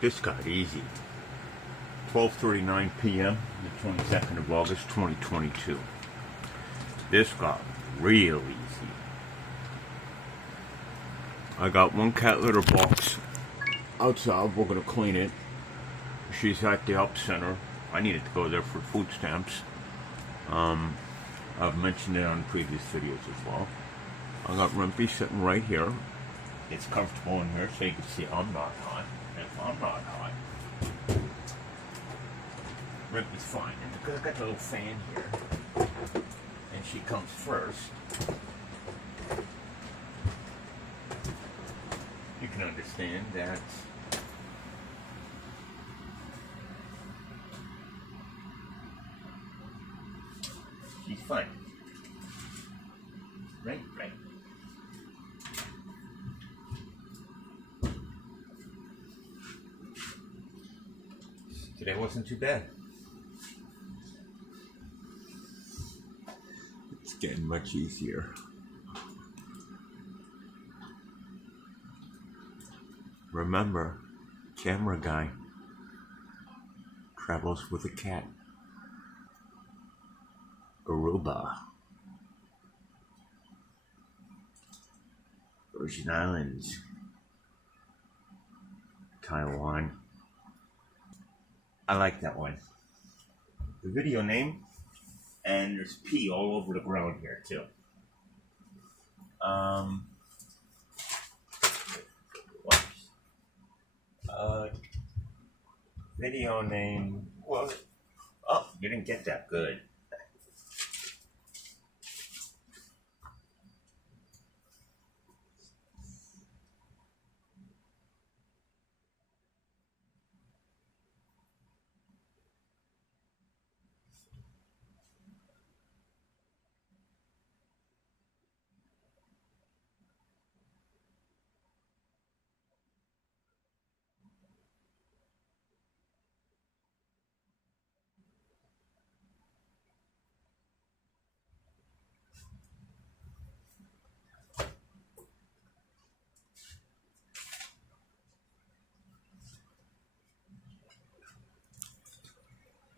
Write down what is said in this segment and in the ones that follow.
This got easy. 12:39 p.m. the 22nd of August 2022. This got real easy. I got one cat litter box outside. We're gonna clean it. She's at the help center. I needed to go there for food stamps. I've mentioned it on previous videos as well. I got Rimpy sitting right here. It's comfortable in here so you can see I'm not hot. If I'm not hot, Rimpy's fine. And because I got the little fan here, and she comes first, you can understand that she's fine. Right? Today wasn't too bad. It's getting much easier. Remember, camera guy travels with a cat. Aruba. Virgin Islands. Taiwan. I like that one. The video name, and there's pee all over the ground here too. Video name. Well, oh, you didn't get that good.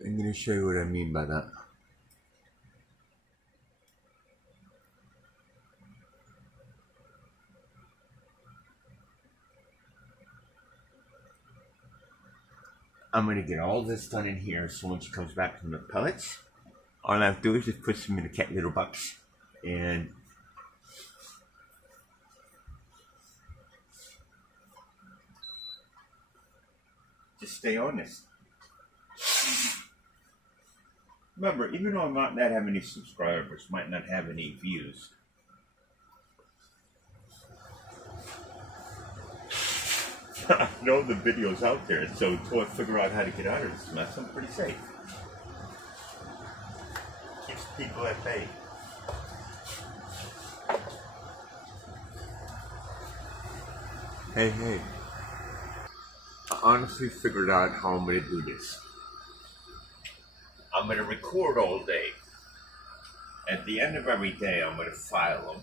I'm going to show you what I mean by that. I'm going to get all this done in here, so when she comes back from the pellets, all I have to do is just put some in the cat litter box and just stay on this. Remember, even though I might not have any subscribers, might not have any views, I know the video's out there, so until I figure out how to get out of this mess, I'm pretty safe. Keeps people at bay. Hey. I honestly figured out how I'm going to do this. I'm going to record all day. At the end of every day, I'm going to file them.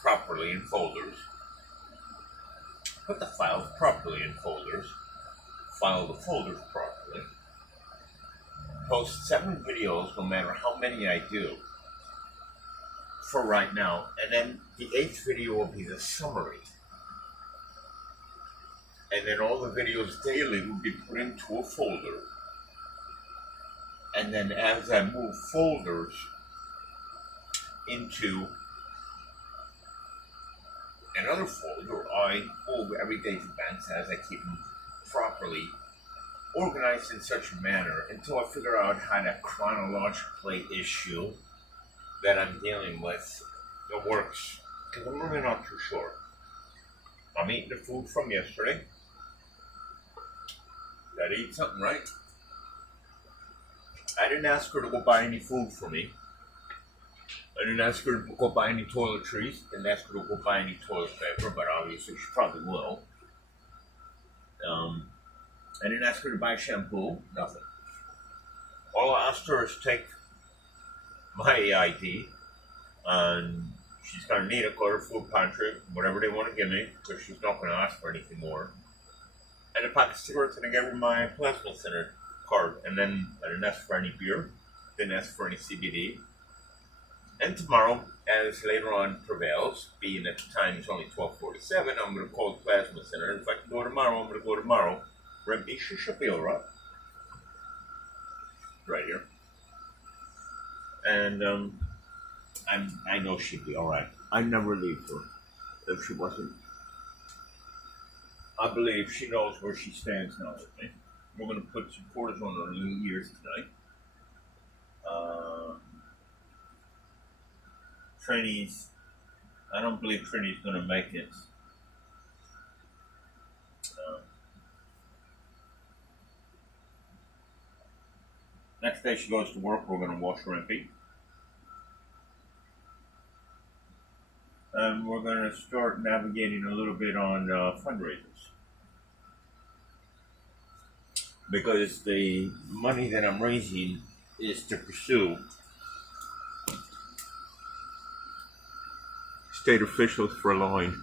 Properly in folders. Put the files properly in folders. File the folders properly. Post 7 videos, no matter how many I do, for right now. And then the 8th video will be the summary. And then all the videos daily will be put into a folder. And then as I move folders into another folder, I move everyday's events as I keep them properly organized in such a manner until I figure out how to chronologically issue that I'm dealing with that works. Because I'm really not too sure. I'm eating the food from yesterday. Gotta eat something, right? I didn't ask her to go buy any food for me. I didn't ask her to go buy any toiletries. Didn't ask her to go buy any toilet paper, but obviously she probably will. I didn't ask her to buy shampoo. Nothing. All I asked her is take my ID, and She's gonna need a quarter food pantry, whatever they want to give me, because she's not gonna ask for anything more. And a pack of cigarettes, and I gave her my plasma center card. And then I didn't ask for any beer, didn't ask for any CBD. And tomorrow, as later on prevails, being at the time it's only 12:47, I'm gonna call the plasma center. If I can go tomorrow, I'm gonna go tomorrow. Rempy, she should be alright. Right here. And I know she'd be alright. I'd never leave her if she wasn't. I believe she knows where she stands now with me. We're going to put some cortisone on her ears tonight. Trini's, I don't believe Trini's going to make it. Next day she goes to work, we're going to wash Rempy. And we're going to start navigating a little bit on fundraisers. Because the money that I'm raising is to pursue state officials for a line.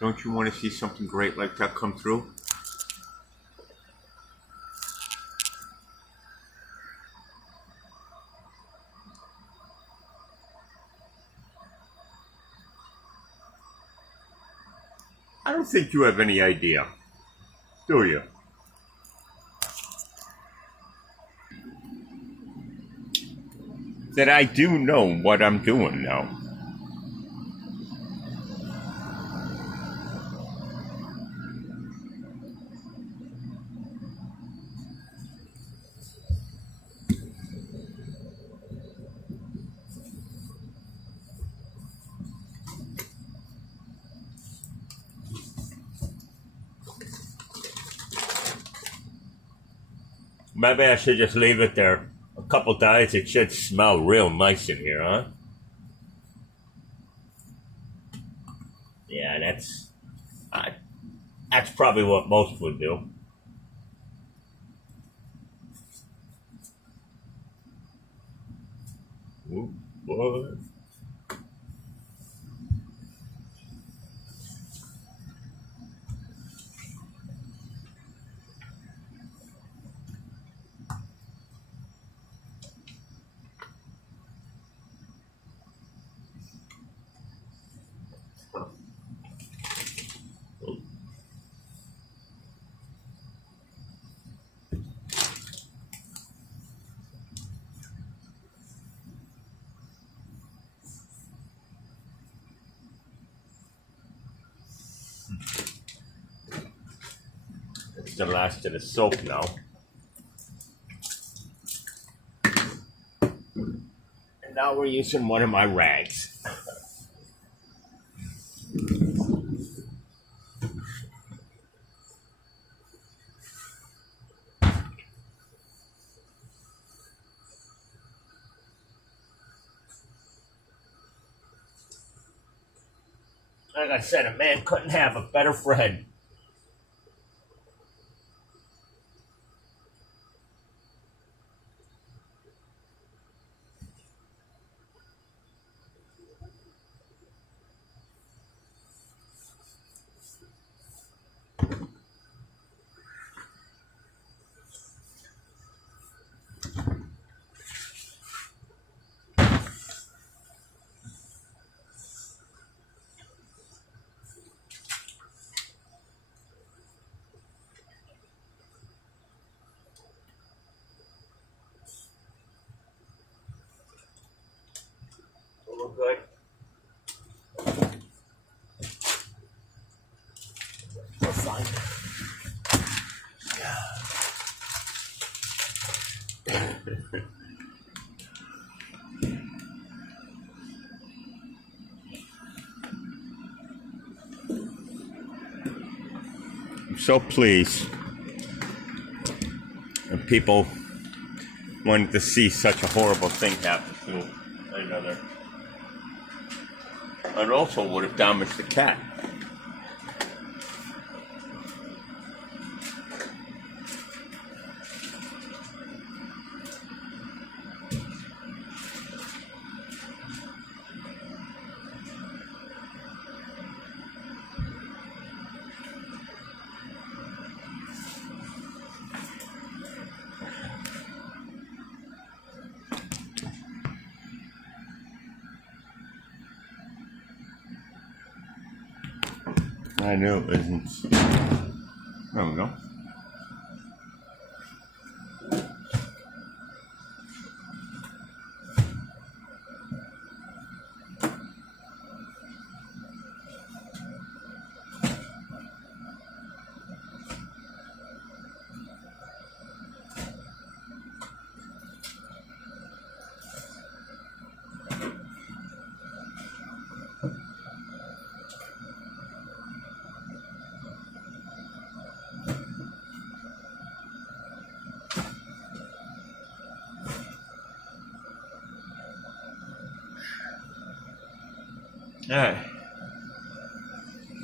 Don't you want to see something great like that come through? I don't think you have any idea, do you? That I do know what I'm doing now. Maybe I should just leave it there. A couple days, it should smell real nice in here, huh? Yeah, that's probably what most would do. Ooh, boy. It's the last of the soap now. And now we're using one of my rags. Like I said, a man couldn't have a better friend. Good. We're fine. I'm so pleased. And people wanted to see such a horrible thing happen to another. It also would have damaged the cat. I know it isn't. There we go. Alright.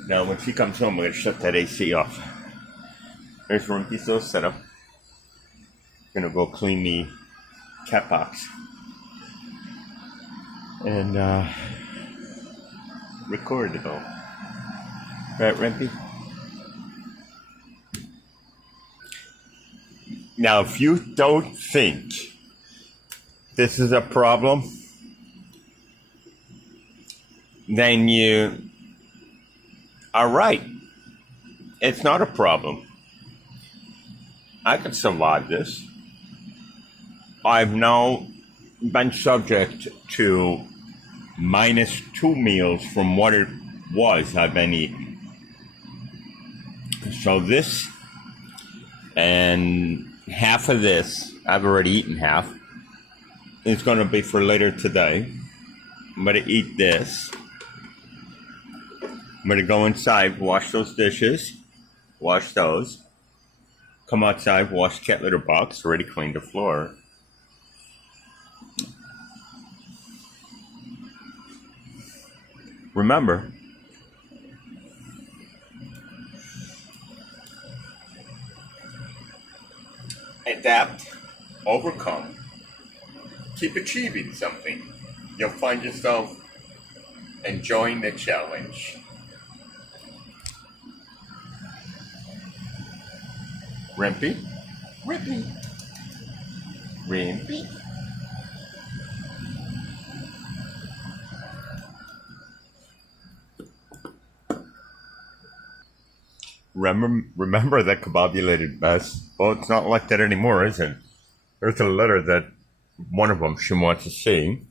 Now when she comes home, I'm gonna shut that AC off. There's Rumpy's little setup. Gonna go clean the cat box. And record it all. Right, Rumpy? Now if you don't think this is a problem, then you are right. It's not a problem. I can survive this. I've now been subject to -2 meals from what it was I've been eating. So this and half of this, I've already eaten half, is going to be for later today. I'm going to eat this. I'm going to go inside, wash those dishes, wash those, come outside, wash cat litter box, already cleaned the floor. Remember, adapt, overcome, keep achieving something. You'll find yourself enjoying the challenge. Rimpy? Rimpy? Rimpy? Remember that combobulated mess? Well, it's not like that anymore, is it? There's a letter that one of them she wants to see.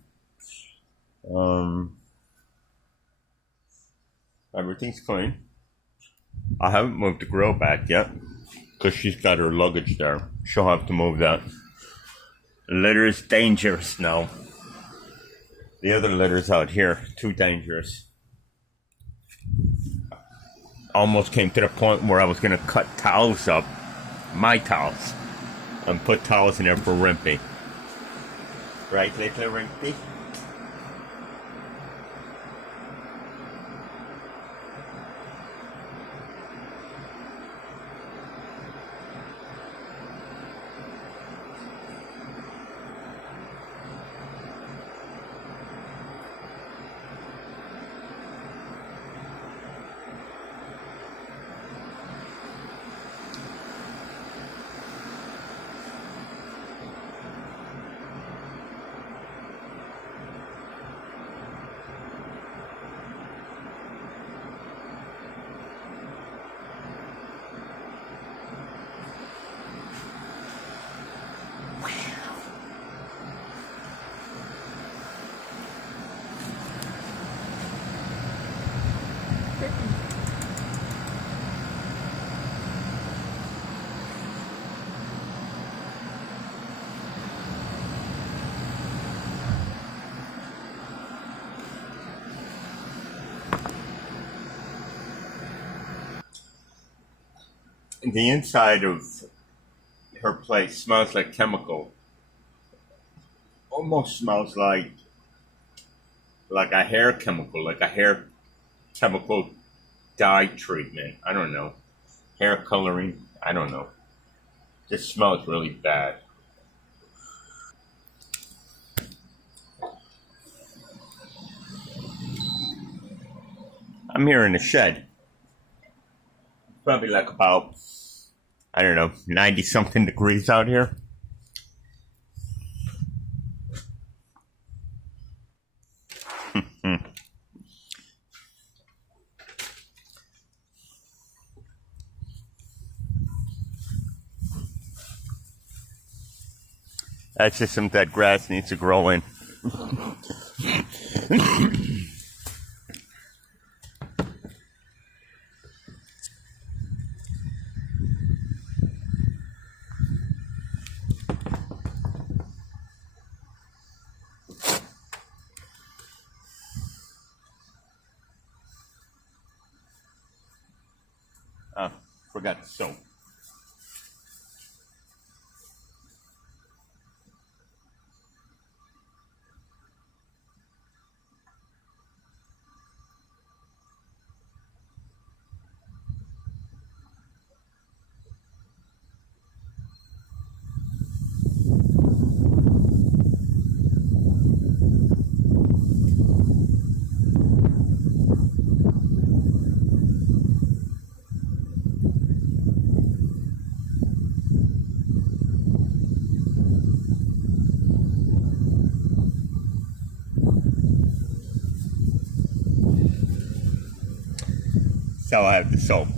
Everything's clean. I haven't moved the grill back yet because she's got her luggage there. She'll have to move that. The litter is dangerous now. The other litter's out here. Too dangerous. Almost came to the point where I was going to cut towels up, my towels, and put towels in there for Rimpy. Right, little Rimpy? The inside of her place smells like chemical. Almost smells like a hair chemical, like a hair chemical dye treatment. I don't know. Hair coloring. I don't know. Just smells really bad. I'm here in the shed. Probably like about, I don't know, 90 something degrees out here. That's just some dead grass needs to grow in. Forgot the soap. So I have the soap.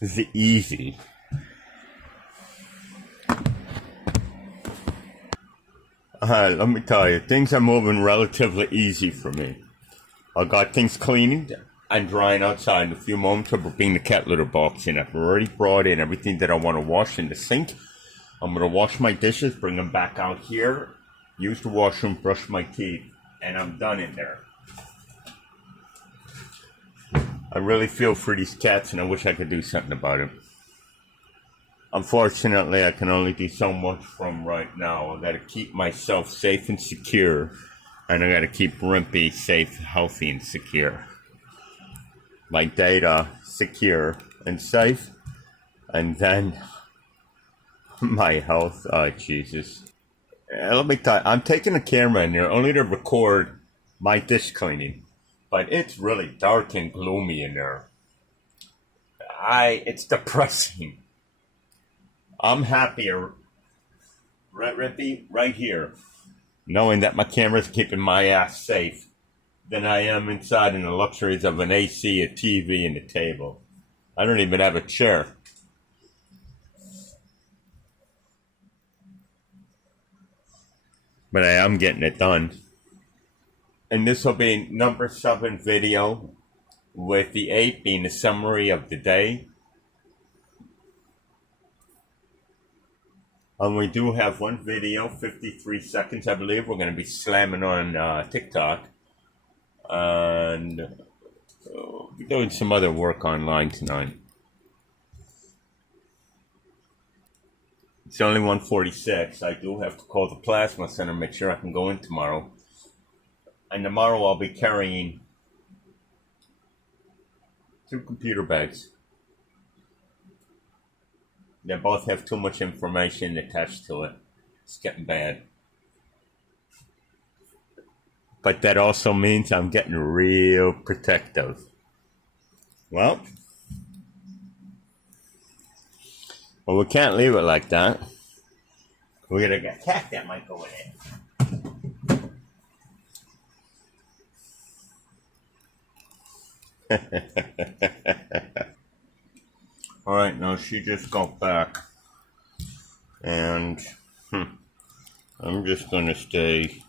This is easy. Let me tell you, things are moving relatively easy for me. I got things cleaning and drying outside in a few moments. I'll bring the cat litter box in. I've already brought in everything that I want to wash in the sink. I'm going to wash my dishes, bring them back out here, use the washroom, brush my teeth, and I'm done in there. I really feel for these cats, and I wish I could do something about them. Unfortunately, I can only do so much from right now. I got to keep myself safe and secure, and I got to keep Rimpy safe, healthy, and secure. My data secure and safe, and then my health. Oh, Jesus. Let me tell you, I'm taking a camera in there only to record my dish cleaning. But it's really dark and gloomy in there. It's depressing. I'm happier, right, Rippy, right here, knowing that my camera's keeping my ass safe, than I am inside in the luxuries of an AC, a TV, and a table. I don't even have a chair. But I am getting it done. And this will be number 7 video, with the 8 being a summary of the day. And we do have one video, 53 seconds, I believe. We're going to be slamming on TikTok. And we're doing some other work online tonight. It's only 1:46. I do have to call the plasma center, make sure I can go in tomorrow. And tomorrow I'll be carrying 2 computer bags. They both have too much information attached to it. It's getting bad. But that also means I'm getting real protective. Well, we can't leave it like that. We're gonna get a cat that might go in it. All right, now she just got back, and I'm just gonna stay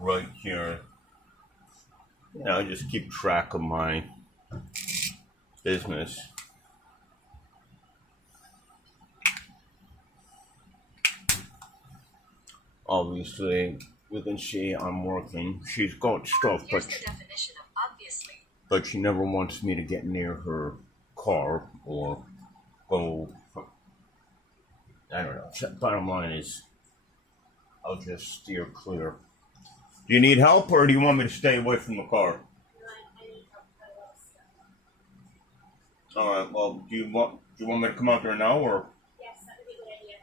right here. I just keep track of my business. Obviously, you can see I'm working. She's got stuff, Here's the definition of obviously. But she never wants me to get near her car or go. I don't know. Bottom line is, I'll just steer clear. Do you need help, or do you want me to stay away from the car? I need help. I love stuff. All right. Well, do you want me to come out there now, or? Yes, that would be a good idea.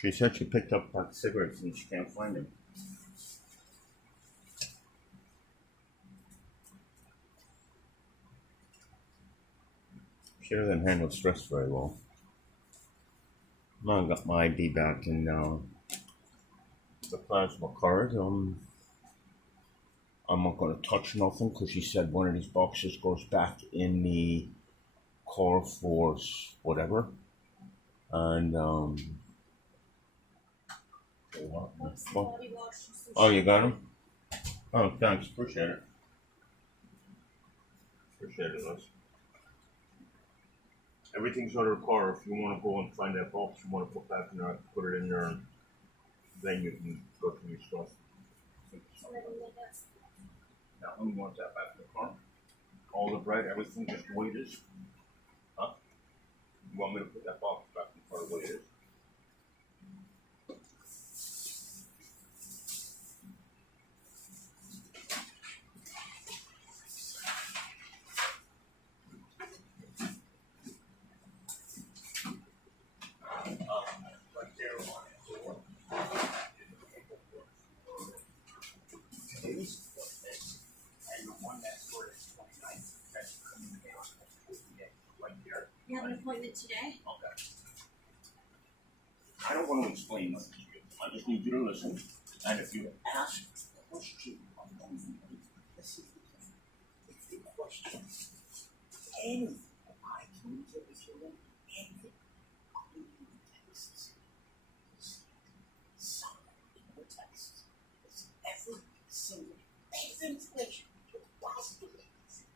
She said she picked up cigarettes and she can't find them. She doesn't handle stress very well. Now I got my ID back and the plasma card. I'm not going to touch nothing because she said one of these boxes goes back in the car for whatever. And oh, you got them? Oh, thanks. Appreciate it. Appreciate it, Liz. Everything's under the car. If you want to go and find that box you want to put back in there, put it in there, and then you can go to your stuff. Now, who wants that back in the car? All the bread, everything just the way it is? Huh? You want me to put that box back in the car the way it is? You have an appointment today? Okay. I don't want to explain nothing to you. I just need you to listen. And if you ask a question, I'm going to listen. If you question anything I can do with you, anything, including texts, some in the texts, it's every single information you possibly need.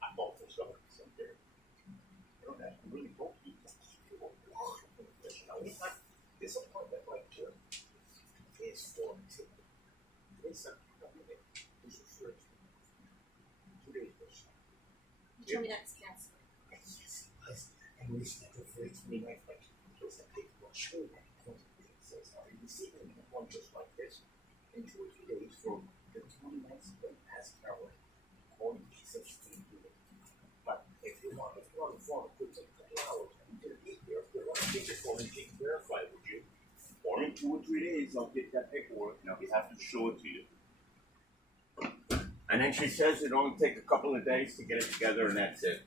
I'm also sorry. Really don't need that. This appointment right here is for two. This appointment is referred to 2 days ago. You told me that's cancer. Yes, it was. And we scheduled for 29th, like, because the paperwork showed that appointment says, are you receiving an appointment just like this in 2 or 3 days from the 29th of past hour? Call me, she said she's going to do it. But if you want to fill out a form, it could take a couple hours. I'm going to be here. If you want to take your form and she can verify with you, or in 2 or 3 days, I'll get that paperwork and I'll be happy to show it to you. And then she says it only take a couple of days to get it together, and that's it.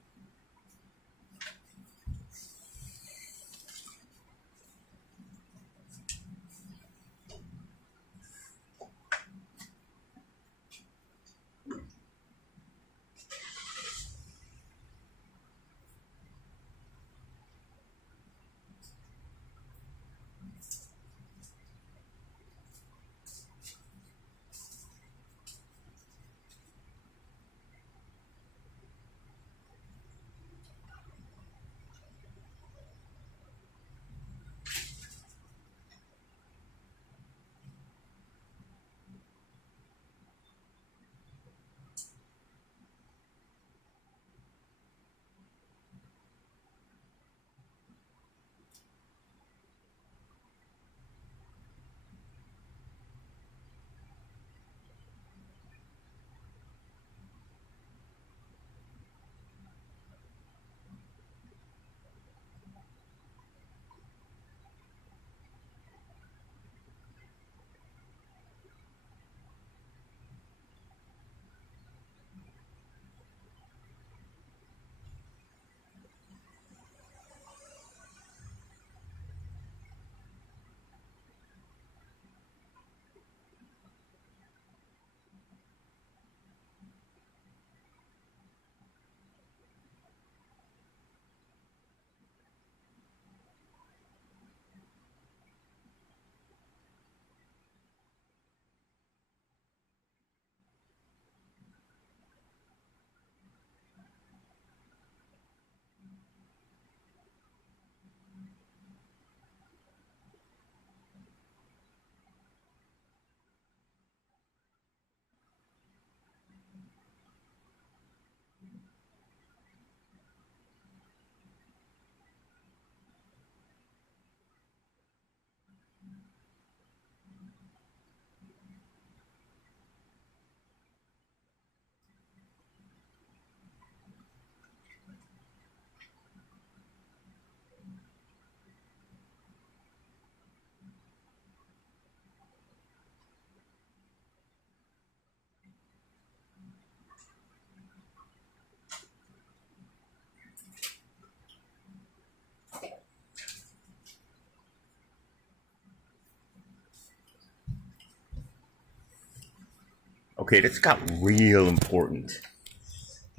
Okay, this got real important.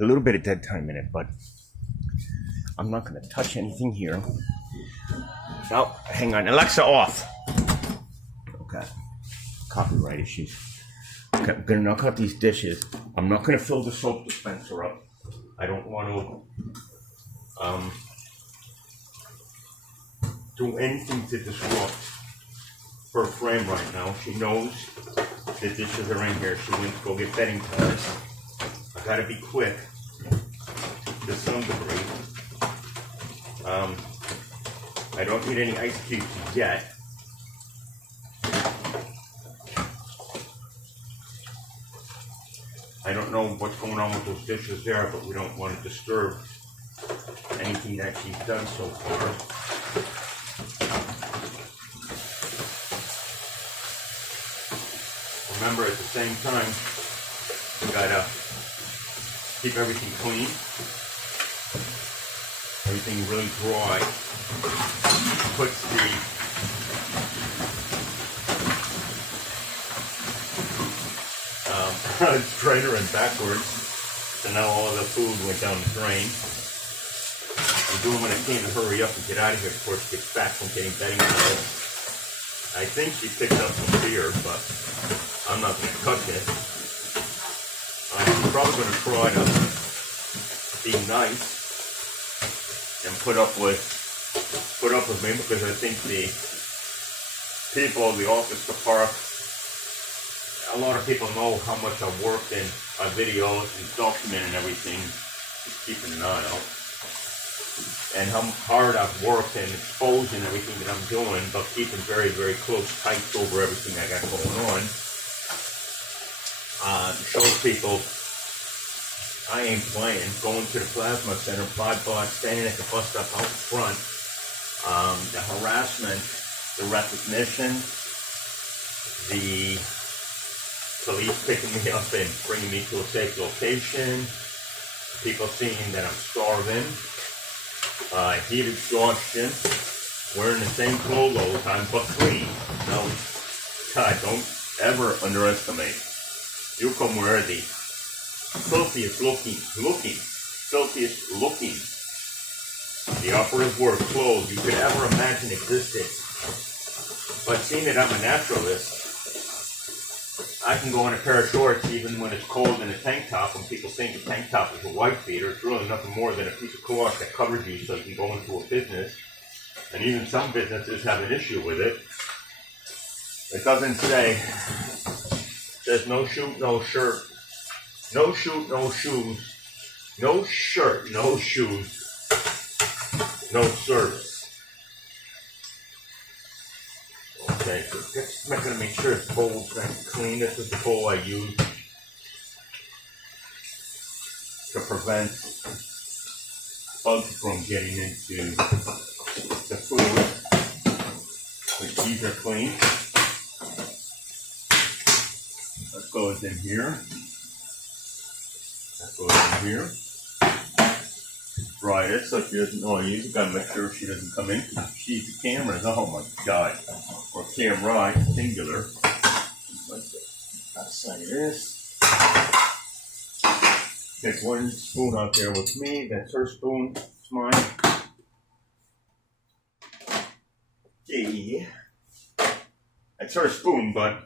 A little bit of dead time in it, but I'm not gonna touch anything here. Oh, hang on, Alexa off. Okay, copyright issues. Okay, I'm gonna knock out these dishes. I'm not gonna fill the soap dispenser up. I don't want to do anything to disrupt her frame right now. She knows the dishes are in here. She went to go get bedding covers. I gotta be quick to some degree. I don't need any ice cubes yet. I don't know what's going on with those dishes there, but we don't want to disturb anything that she's done so far. Remember, at the same time, we gotta keep everything clean, everything really dry. Puts the strainer in backwards, so now all of the food went down the drain. I'm doing what I can to hurry up and get out of here before she gets back from getting bedding towels. I think she picked up some beer, but I'm not going to touch it. I'm probably going to try to be nice and put up with me, because I think the people in the office, the park, a lot of people know how much I've worked in videos and documenting everything, just keeping an eye out, and how hard I've worked in exposing everything that I'm doing, but keeping very, very close tights over everything I got going on. Shows people I ain't playing. Going to the plasma center, 5 bucks, standing at the bus stop out front, the harassment, the recognition, the police picking me up and bringing me to a safe location, people seeing that I'm starving, heat exhaustion, wearing the same clothes all the time but clean. No, God, don't ever underestimate. You come wear the filthiest looking, the operative word clothes you could ever imagine existed. But seeing that I'm a naturalist, I can go in a pair of shorts even when it's cold in a tank top, and people think a tank top is a white beater. It's really nothing more than a piece of cloth that covers you so you can go into a business. And even some businesses have an issue with it. It doesn't say, it says no shoot, no shirt, no shoot, no shoes, no shirt, no shoes, no service. Okay, so just I'm gonna make sure this bowl's nice and clean. This is the bowl I use to prevent bugs from getting into the food. These are clean. That goes in here. That goes in here. Dry it so she doesn't know I use it. Gotta make sure she doesn't come in. She's the cameras. Oh my God. Or camera, singular. Like outside of this. There's one spoon out there with me. That's her spoon. It's mine. Yeah. That's her spoon, but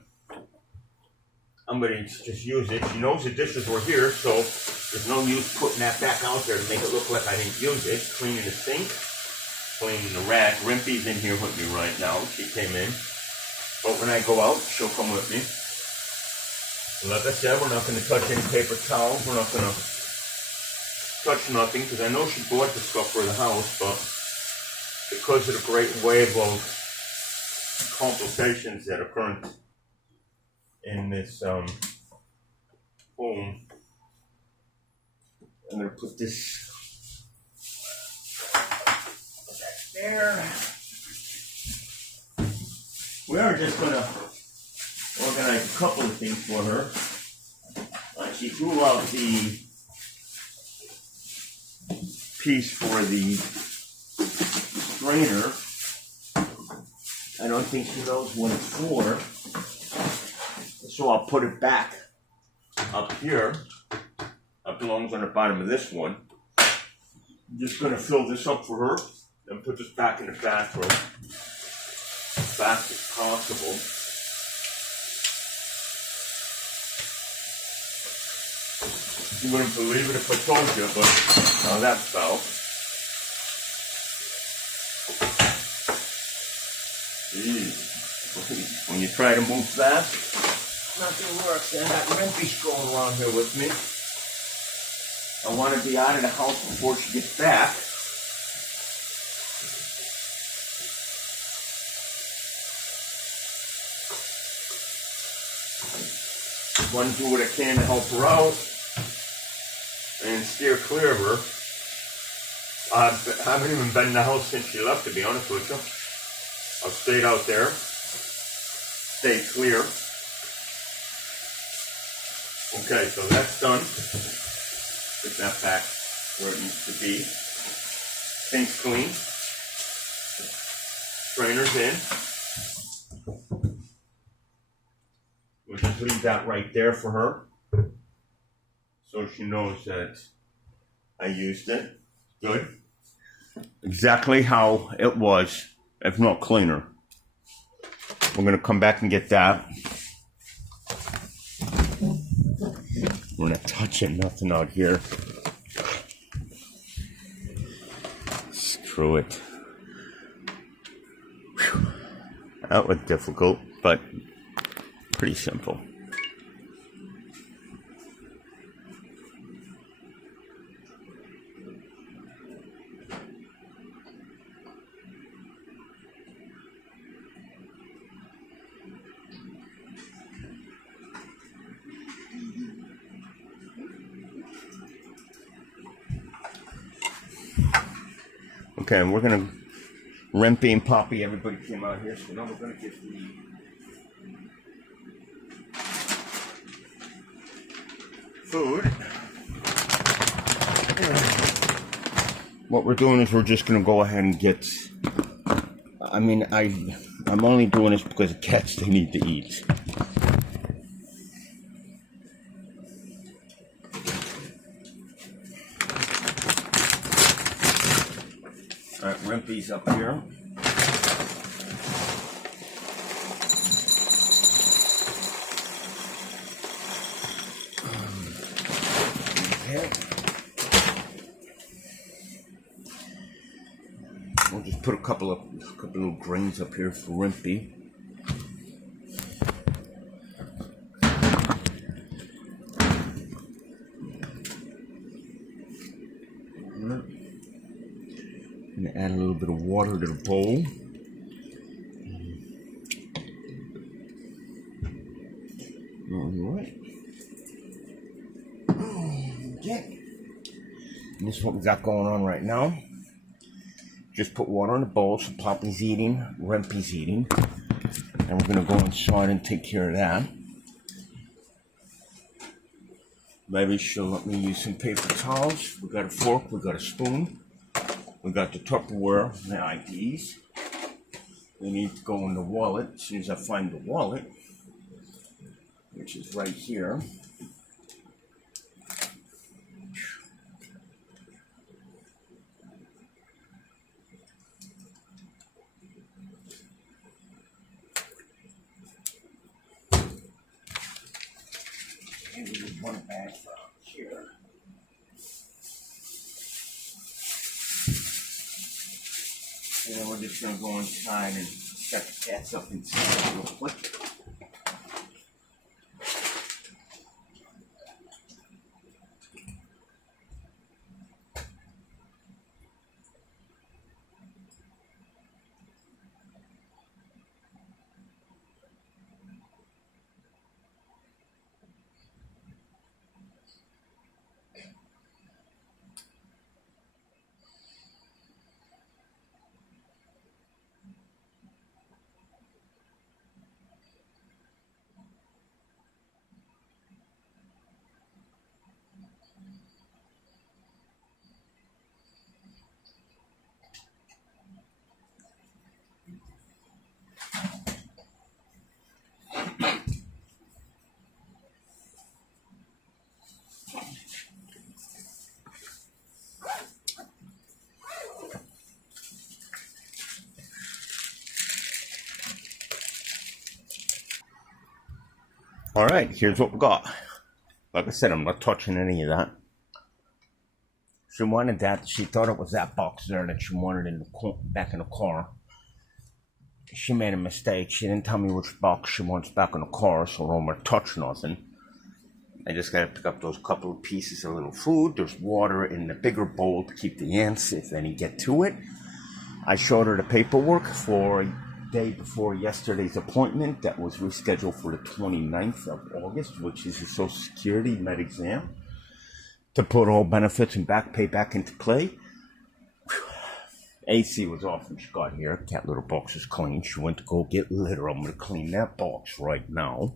I'm going to just use it. She knows the dishes were here, so there's no use putting that back out there to make it look like I didn't use it. Cleaning the sink, cleaning the rack. Rimpy's in here with me right now. She came in. But when I go out, she'll come with me. And like I said, we're not going to touch any paper towels. We're not going to touch nothing, because I know she bought the stuff for the house, but because of the great wave of complications that are current in this home, I'm going to put this back there. We are just going to organize a couple of things for her. She threw out the piece for the strainer. I don't think she knows what it's for, so I'll put it back up here, belongs on the bottom of this one. I'm just gonna fill this up for her and put this back in the bathroom as fast as possible. You wouldn't believe it if I told you, but how that felt. Jeez. When you try to move fast, nothing works. And that Rempy's going around here with me. I want to be out of the house before she gets back. Want to do what I can to help her out and steer clear of her. I haven't even been in the house since she left, to be honest with you. I've stayed out there, stayed clear. Okay, so that's done. Put that back where it needs to be. Sink's clean. Strainer's in. We'll just leave that right there for her, so she knows that I used it. Good. Exactly how it was, if not cleaner. We're gonna come back and get that. We're not touching nothing out here. Screw it. Whew. That was difficult, but pretty simple. Okay, we're gonna Rempy and Poppy, everybody came out here, so now we're gonna get the food. What we're doing is we're just gonna go ahead and get, I'm only doing this because the cats, they need to eat. Alright, Rempy's up here. We'll just put a couple little grains up here for Rempy. Gonna add a little bit of water to the bowl. Alright. Okay. And this is what we got going on right now. Just put water in the bowl, so Poppy's eating, Rempy's eating. And we're gonna go inside and take care of that. Maybe she'll let me use some paper towels. We got a fork, we got a spoon. We got the Tupperware, the IDs. We need to go in the wallet. As soon as I find the wallet, which is right here. And we need one bag from here. And then we're just gonna go inside and set the cats up inside real quick. Alright, here's what we got. Like I said, I'm not touching any of that. She wanted that. She thought it was that box there that she wanted in the back in the car. She made a mistake. She didn't tell me which box she wants back in the car, so I don't want to touch nothing. I just gotta pick up those couple of pieces of little food. There's water in the bigger bowl to keep the ants if any get to it. I showed her the paperwork for a day before yesterday's appointment that was rescheduled for the 29th of August, which is a Social Security med exam, to put all benefits and back pay back into play. AC was off when she got here. Cat litter box is clean. She went to go get litter. I'm going to clean that box right now.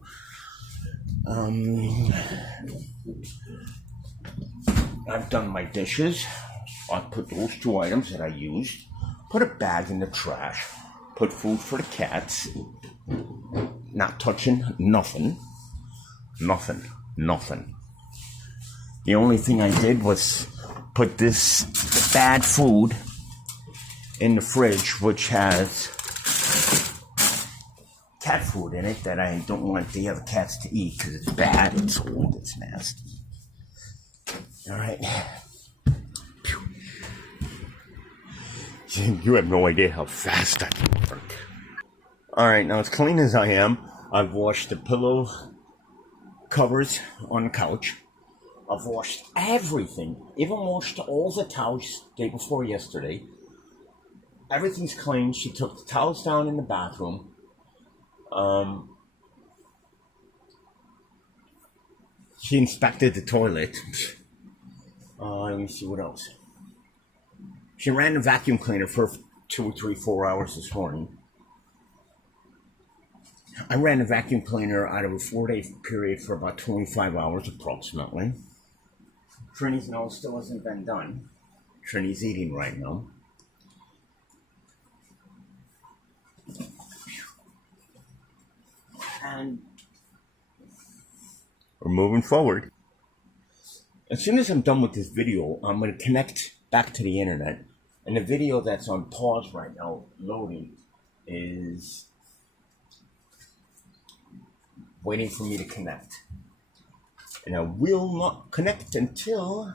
I've done my dishes. I put those 2 items that I used. Put a bag in the trash. Put food for the cats. Not touching nothing. Nothing. The only thing I did was put this bad food in the fridge, which has cat food in it that I don't want the other cats to eat because it's bad, it's old, it's nasty. Alright. You have no idea how fast I can work. Alright, now as clean as I am, I've washed the pillow covers on the couch. I've washed everything, even washed all the towels the day before yesterday. Everything's clean. She took the towels down in the bathroom. She inspected the toilet. Let me see what else. She ran the vacuum cleaner for 2 or 3, 4 hours this morning. I ran the vacuum cleaner out of a 4-day period for about 25 hours approximately. Trini's nose still hasn't been done. Trini's eating right now. And we're moving forward. As soon as I'm done with this video, I'm going to connect back to the internet. And the video that's on pause right now, loading, is waiting for me to connect. And I will not connect until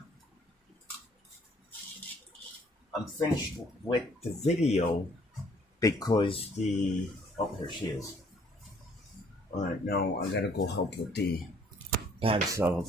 I'm finished with the video, because oh, here she is. Alright, now I gotta go help with the bags of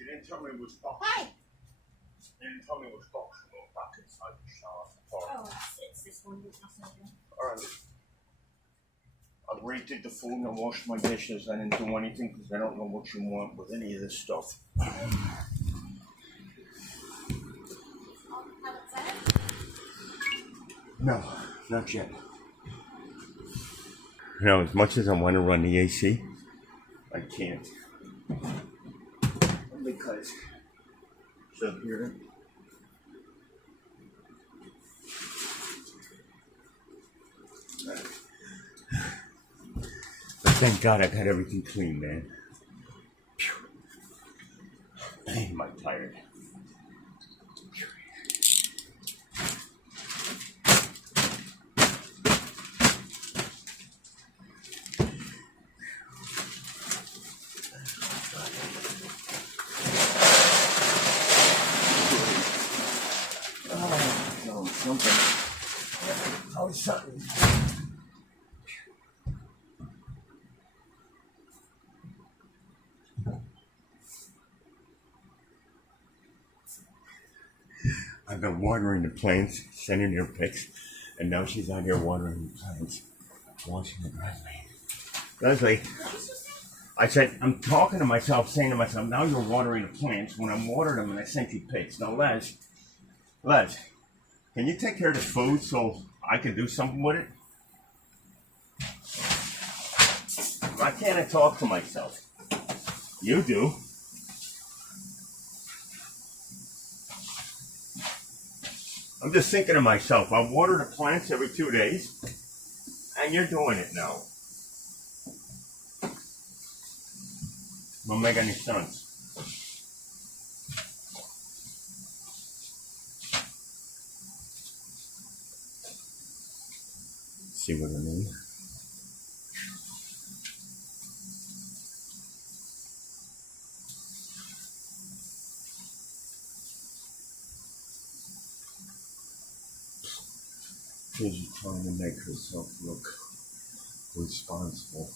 You didn't tell me which box. Hi. You didn't tell me which box you were back inside the shower. Oh, it's this one. There's nothing in it. Alright. I redid the food and I washed my dishes. I didn't do anything because I don't know what you want with any of this stuff. Have it set? No, not yet. You know, as much as I want to run the AC, I can't. Because it's up here. But thank God I got everything clean, man. Phew. Am I tired? Something. I've been watering the plants, sending her pics, and now she's out here watering the plants, watching it. Leslie, I said, I'm talking to myself, saying to myself, now you're watering the plants when I'm watering them and I sent you pics. Now, Les, can you take care of this food so I can do something with it? Why can't I talk to myself? You do. I'm just thinking to myself, I water the plants every 2 days, and you're doing it now. Don't make any sense. See what I mean? She's trying to make herself look responsible.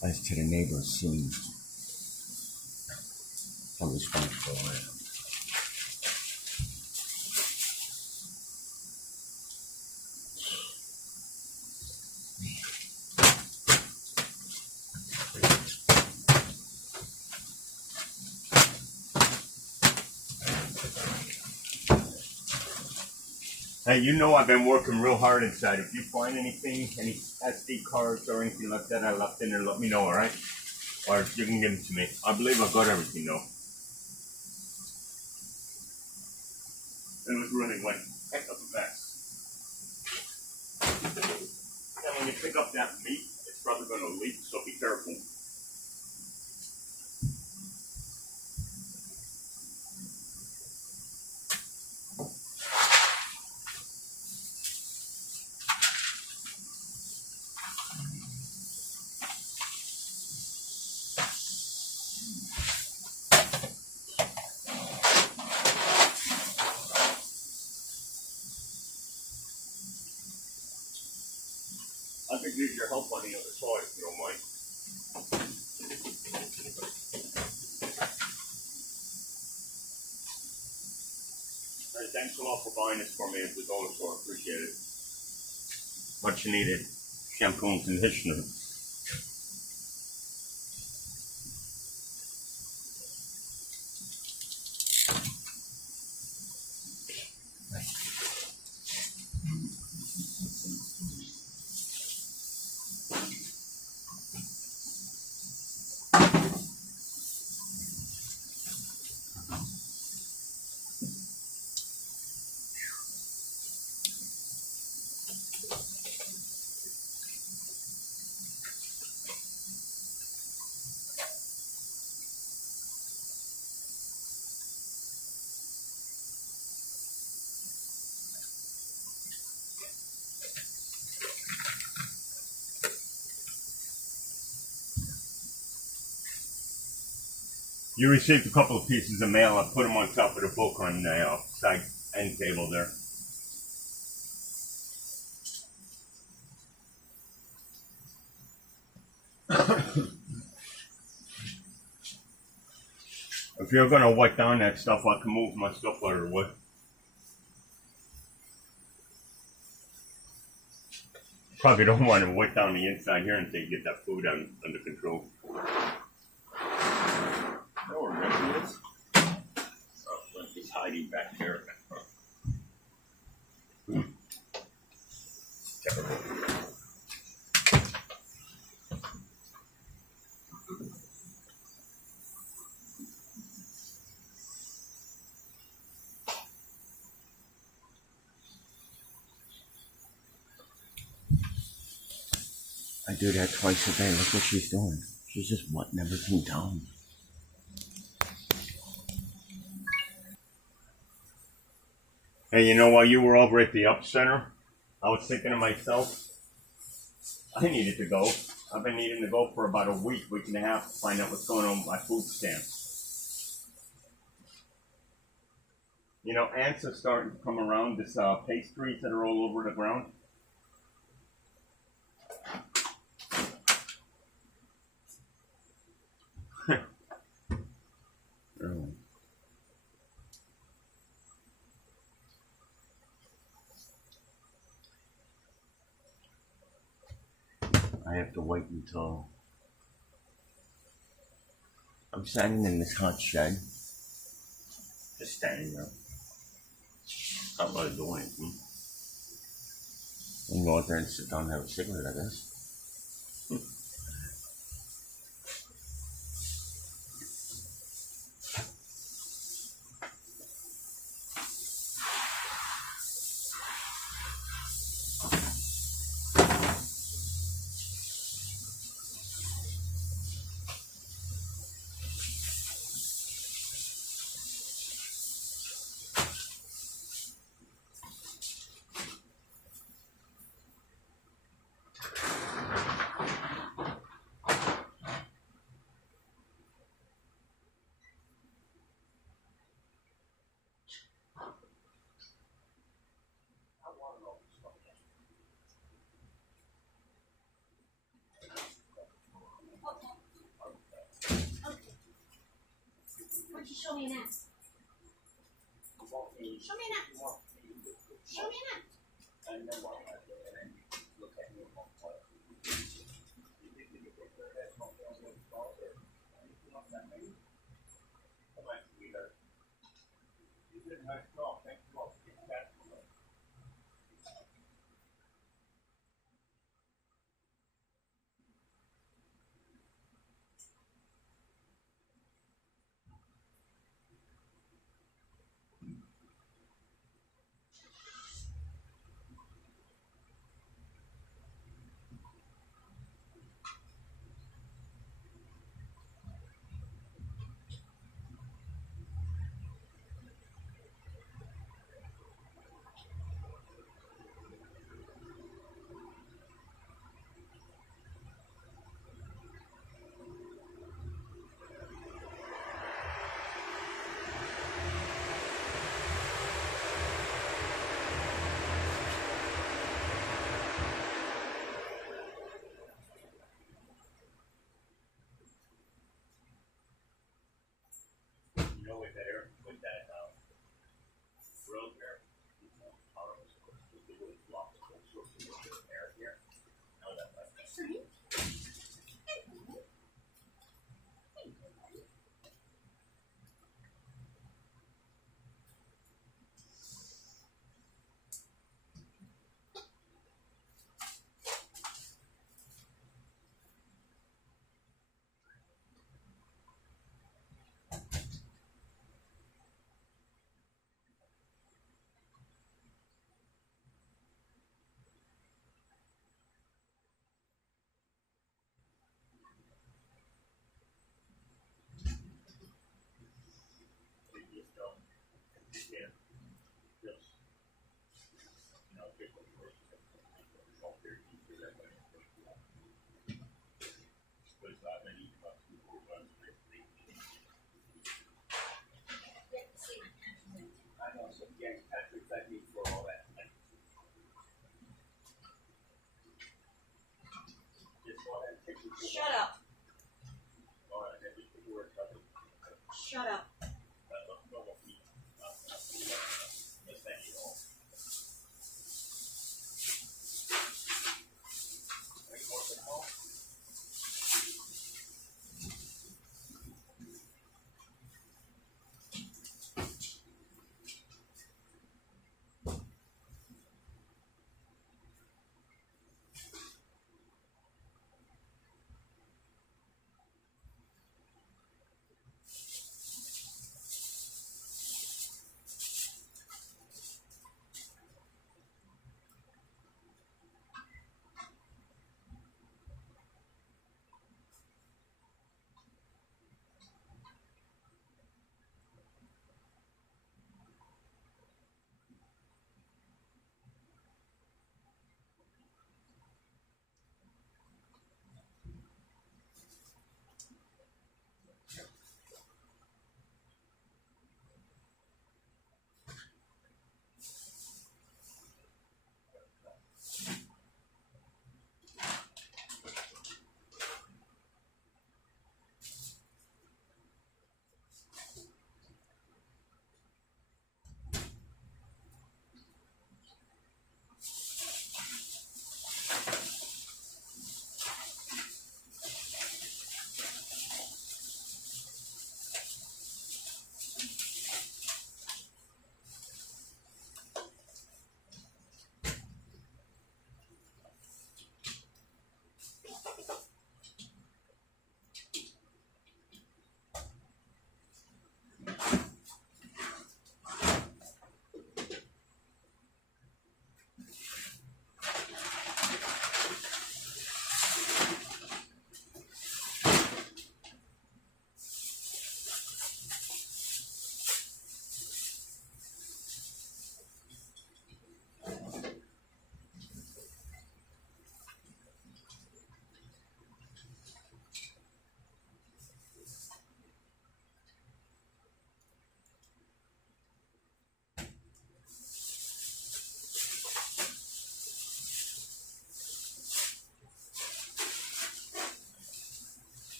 As to the neighbors seem how responsible I am. Hey, you know I've been working real hard inside. If you find anything, any SD cards or anything like that I left in there, let me know, alright? Or you can give them to me. I believe I've got everything though. It was really like heck of a mess. And when you pick up that meat, it's probably going to leak, so be careful. I could use your help on the other side if you don't mind. Hey, thanks a lot for buying this for me at the dollar store. Appreciate it. Much needed shampoo and conditioner. You received a couple of pieces of mail. I put them on top of the book on the side end table there. If you're going to wipe down that stuff, I can move my stuff out of the way. Probably don't want to wipe down the inside here until you get that food under control. No, remember this? Oh, he's hiding back here. Terrible. I do that twice a day. Look what she's doing. She's just wetting everything down. Hey, you know, while you were over at the Up Center, I was thinking to myself, I needed to go. I've been needing to go for about a week and a half to find out what's going on with my food stamps. You know, ants are starting to come around this pastries that are all over the ground. Oh. I have to wait until I'm standing in this hot shed. Just standing there. Not really doing anything. I can go out there and sit down and have a cigarette, I guess. Why don't you show me an app? Show me an app. Show me an app. You know, with that road there, here. Know that, Sorry? Shut up. Shut up.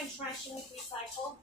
going trashing with recycle?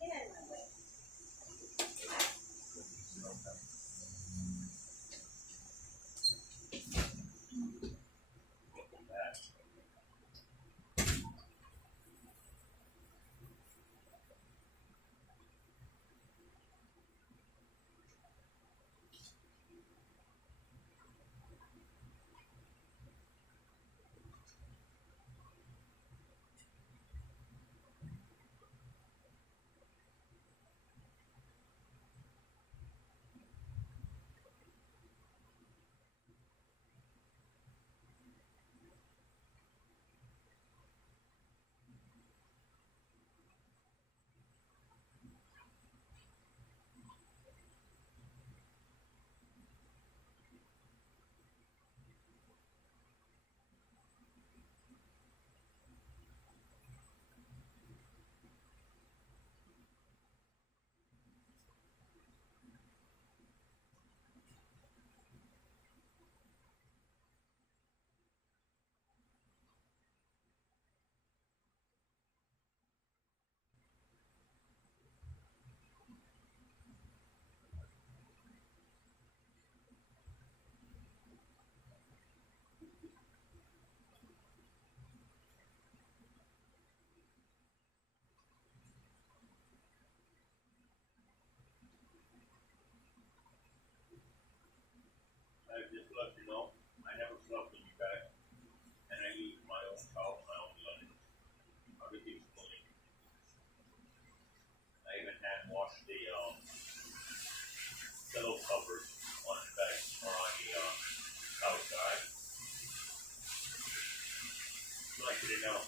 Get out of my way. I just let you know, I never slept with you guys, and I use my own towel, my own linen. Everything's clean. I even hand washed the pillow covers on the bed or on the outside. Like you to know.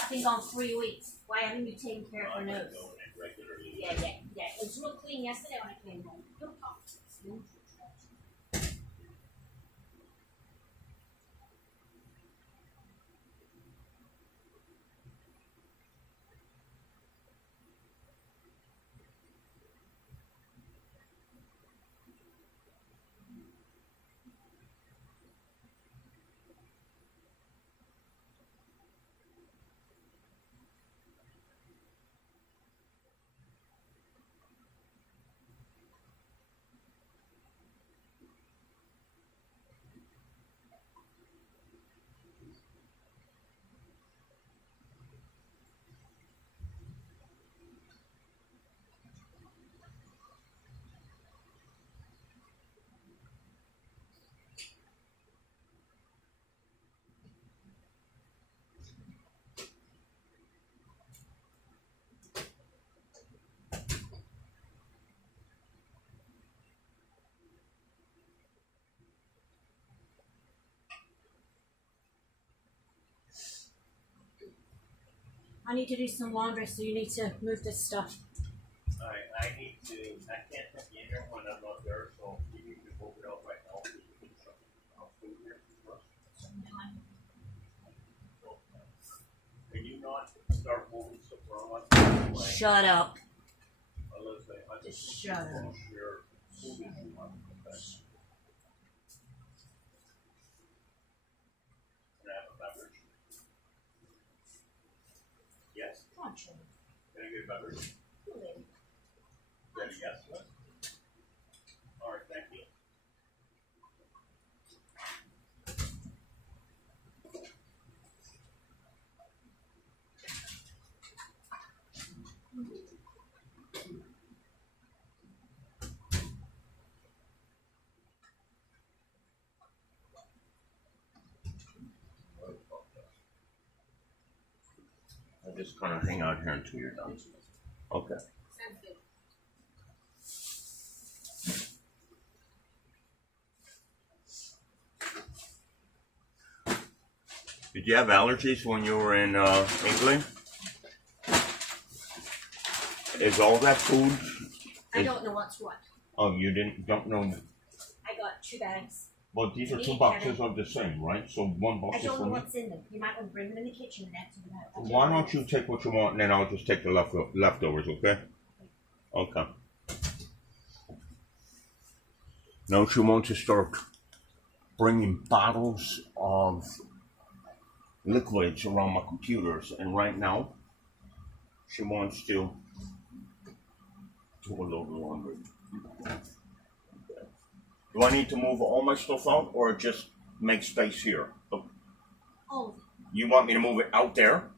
I've been gone 3 weeks. Why haven't you taken care of her nose? Yeah. It was real clean yesterday when I came home. Don't talk. I need to do some laundry, so you need to move this stuff. Alright, I can't come in here when I'm not there, so you need to move it out right now. I'll put it here first. Can you not start moving stuff around? Shut up. Just shut up. Yes. Come on, Shirley. Can I get a beverage? Really? Yes. All right, thank you. I'll just kind of hang out here until you're done. Okay. Sounds good. Did you have allergies when you were in England? Is all that food? I don't know what's what. Oh, you don't know. I got 2 bags. Well, these are Me, 2 Kevin. boxes of the same, right? So one box I is don't for know me. what's in them. You might want to bring them in the kitchen and empty them out. Why don't you take what you want and then I'll just take the leftovers, okay? Okay. Now she wants to start bringing bottles of liquids around my computers, and right now she wants to do a load of laundry. Do I need to move all my stuff out or just make space here? Oh, You want me to move it out there,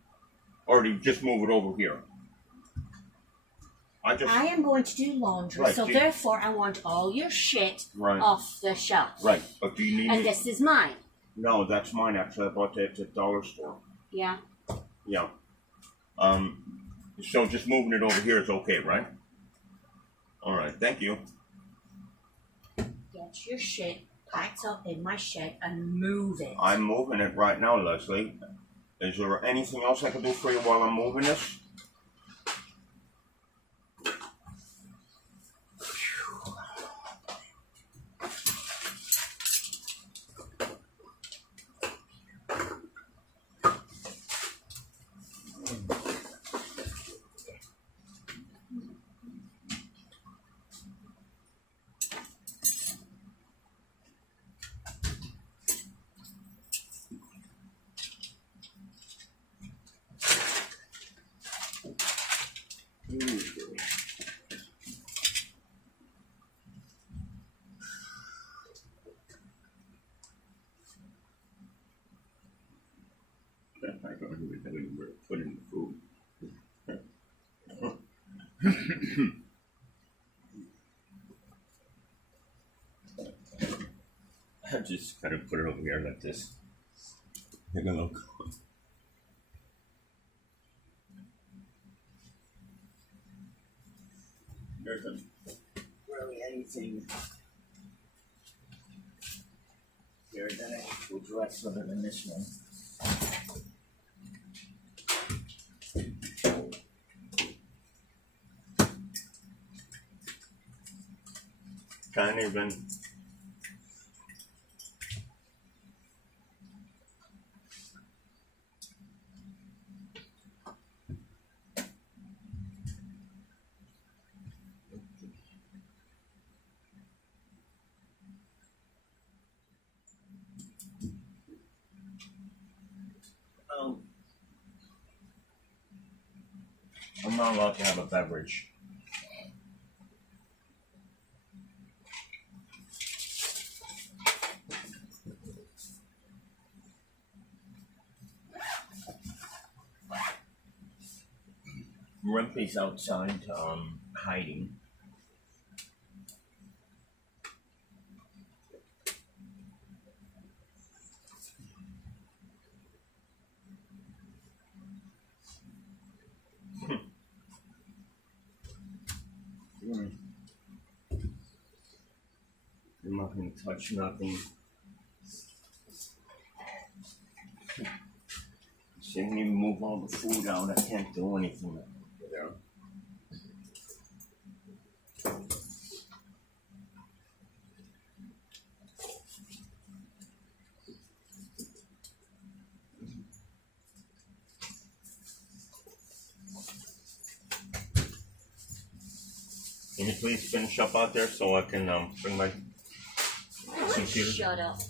or do you just move it over here? I am going to do laundry, Right, so do you- therefore I want all your shit Right. off the shelf. Right, but do you need And me? this is mine. No, that's mine actually. I bought that at the dollar store. Yeah. Yeah. So just moving it over here is okay, right? All right, thank you. Get your shit packed up in my shed and move it. I'm moving it right now, Leslie. Is there anything else I can do for you while I'm moving this? I don't even know where to put in the food. I just kind of put it over here like this. Take a look. There isn't really anything here that I have to address other than this one. Can't even. I'm not allowed to have a beverage. Rumpy's outside, hiding. I'm not gonna touch nothing. She didn't even move all the food out. I can't do anything there. Can you please finish up out there so I can bring my computer? Shut up.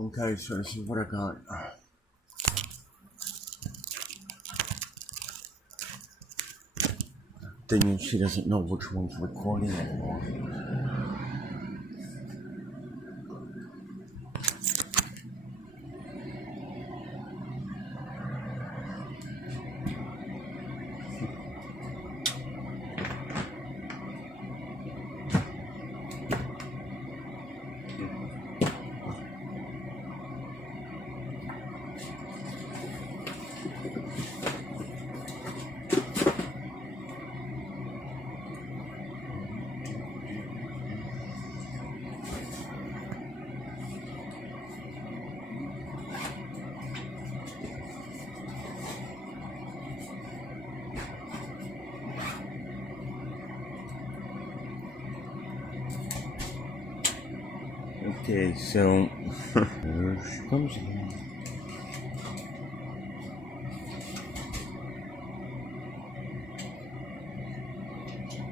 Okay, so this is what I got. Thing is, she doesn't know which one's recording anymore. Okay, so here she comes again.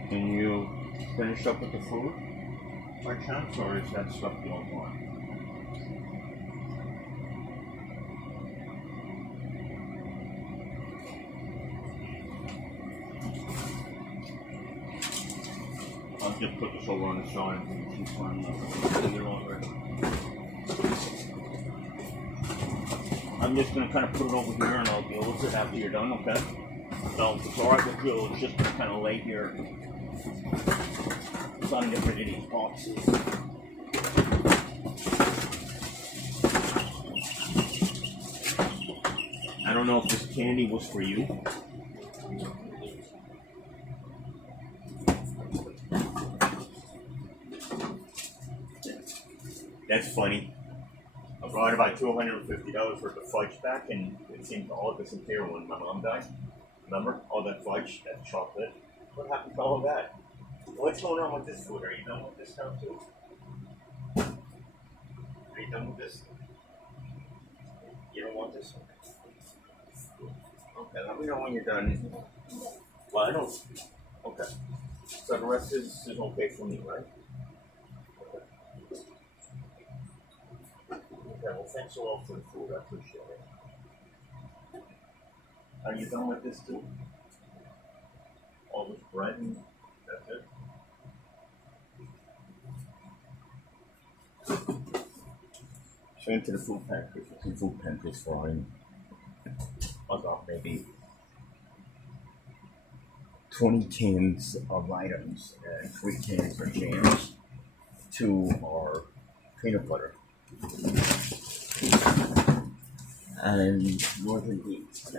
Can you finish up with the food by chance, or is that stuff you don't want? I'll just put this over on the side and she's fine in there already. I'm just gonna kind of put it over here and I'll deal with it after you're done, okay? So if it's alright with you, it's just gonna kind of lay here. So I can get rid of these boxes. I don't know if this candy was for you. That's funny. I brought about $250 worth of fudge back, and it seemed all disappear when my mom died. Remember? All that fudge, that chocolate. What happened to all of that? What's going on with this food? Are you done with this now too? Are you done with this? You don't want this? Okay, let me know when you're done. Well, I don't. Okay. So the rest is okay for me, right? Okay. Okay, well, thanks a lot for the food. I appreciate it. Are you done with this too? All this bread and that's it? So into the food pantry. The food pantry's fine. I got maybe 20 cans of items and 3 cans of jams. 2 are peanut butter. And Northern Beans.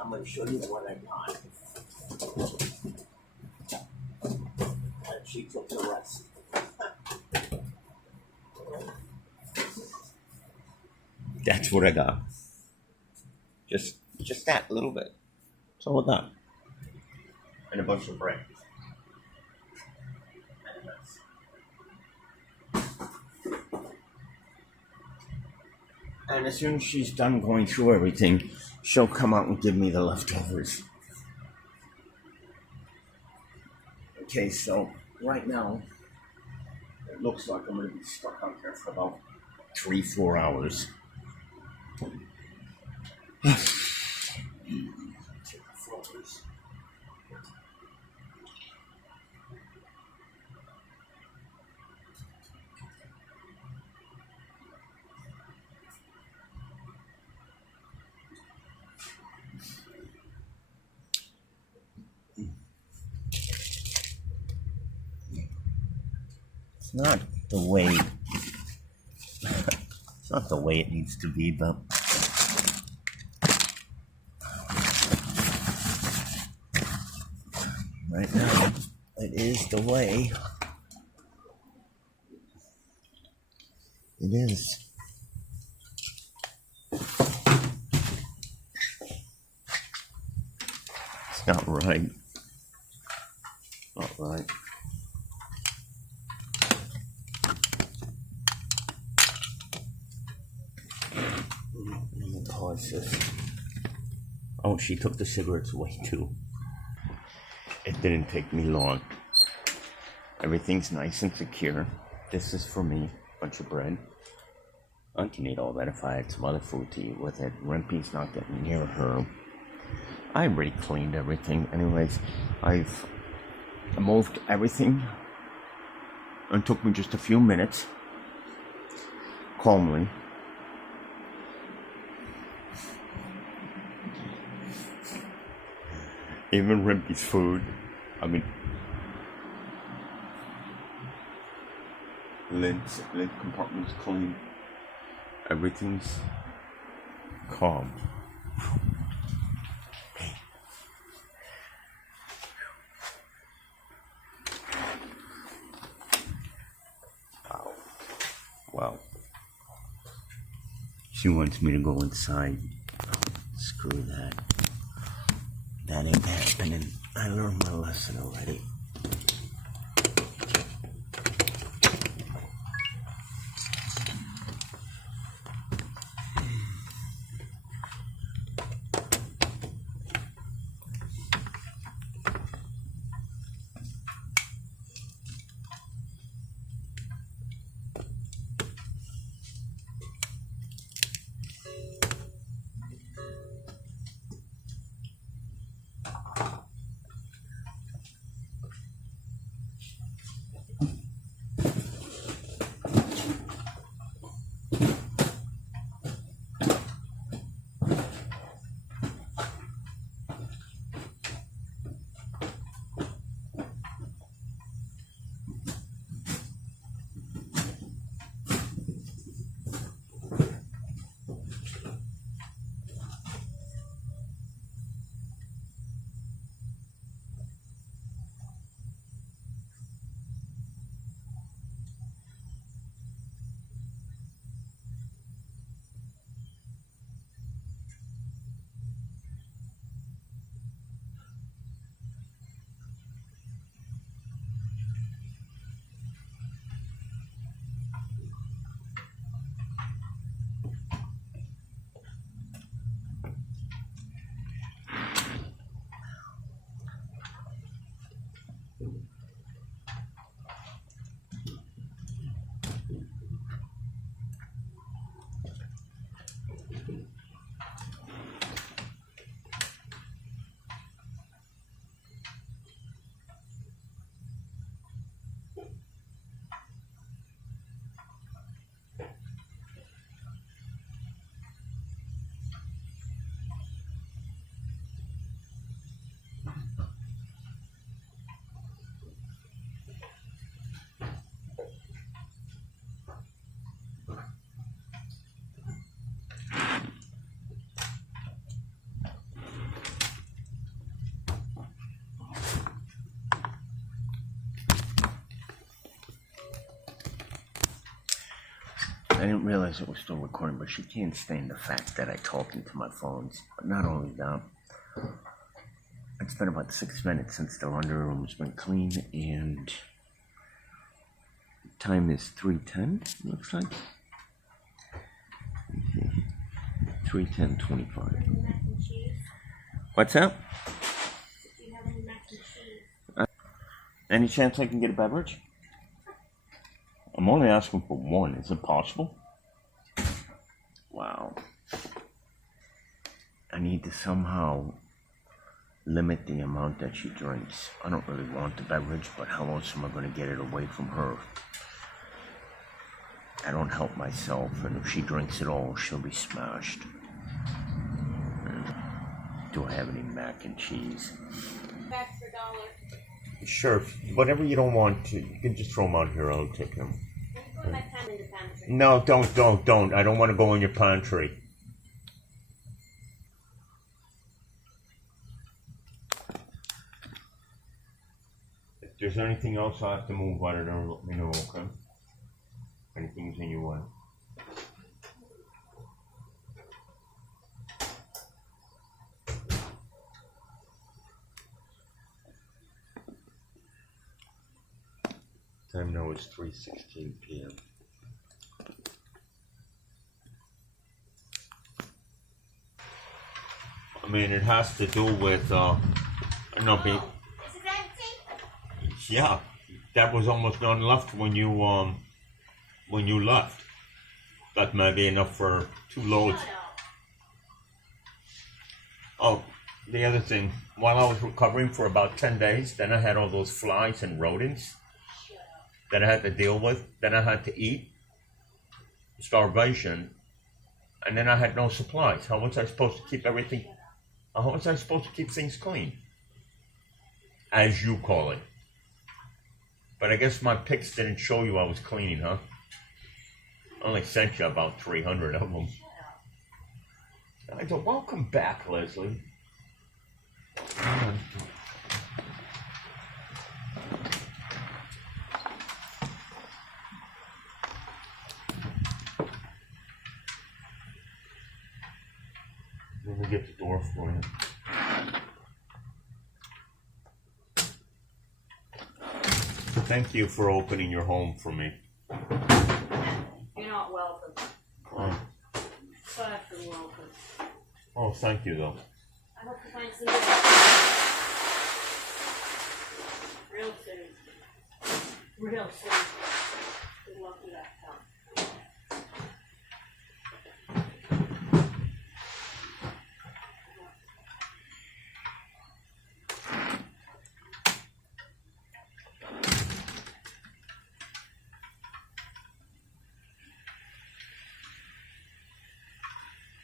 I'm going to show you what I got. And she took the rest. That's what I got. Just that little bit. That's all I got. And a bunch of bread. And as soon as she's done going through everything, she'll come out and give me the leftovers. Okay, so right now, it looks like I'm going to be stuck out there for about 3-4 hours. Take the floors. It's not the way it's not the way it needs to be, but right now it is the way it is. It's not right. Not right. Let me pause this. Oh, she took the cigarettes away too. It didn't take me long. Everything's nice and secure. This is for me. Bunch of bread. I can eat all that if I had some other food to eat with it. Rempe's not getting near her. I already cleaned everything. Anyways, I've moved everything. It took me just a few minutes. Calmly. Even Rempe's food. I mean, lid compartment's clean. Everything's calm. Wow. Wow. She wants me to go inside. Screw that. that ain't happening. I learned my lesson already. I didn't realize it was still recording, but she can't stand the fact that I talk into my phones. But not only that, it's been about 6 minutes since the laundry room's been cleaned, and time is 3:10, looks like. 3:10:25. Mac and cheese? What's that? Do you have any mac and cheese? Any chance I can get a beverage? I'm only asking for one. Is it possible? Wow. I need to somehow limit the amount that she drinks. I don't really want the beverage, but how else am I going to get it away from her? I don't help myself, and if she drinks it all, she'll be smashed. Do I have any mac and cheese? Back for $1. Sure, whatever you don't want to, you can just throw them out here, I'll take them. Let me put my pen in the pantry. No, don't. I don't want to go in your pantry. If there's anything else I have to move out of there, let me know, okay? Anything's in your way. Time now is 3:16 p.m. I mean, it has to do with, no, This is empty? yeah, that was almost none left when you left. That might be enough for 2 loads. Shut up. Oh, the other thing, while I was recovering for about 10 days, then I had all those flies and rodents Shut up. that I had to deal with. Then I had to eat, starvation, and then I had no supplies. How was I supposed to keep everything? How was I supposed to keep things clean? As you call it. But I guess my pics didn't show you I was cleaning, huh? I only sent you about 300 of them. Shut up. I said, welcome back, Leslie. Let me get the door for you. thank you for opening your home for me. You're not welcome. Oh, So after welcome. oh, thank you though. I hope you find some good real soon. Real soon. Good luck with that time.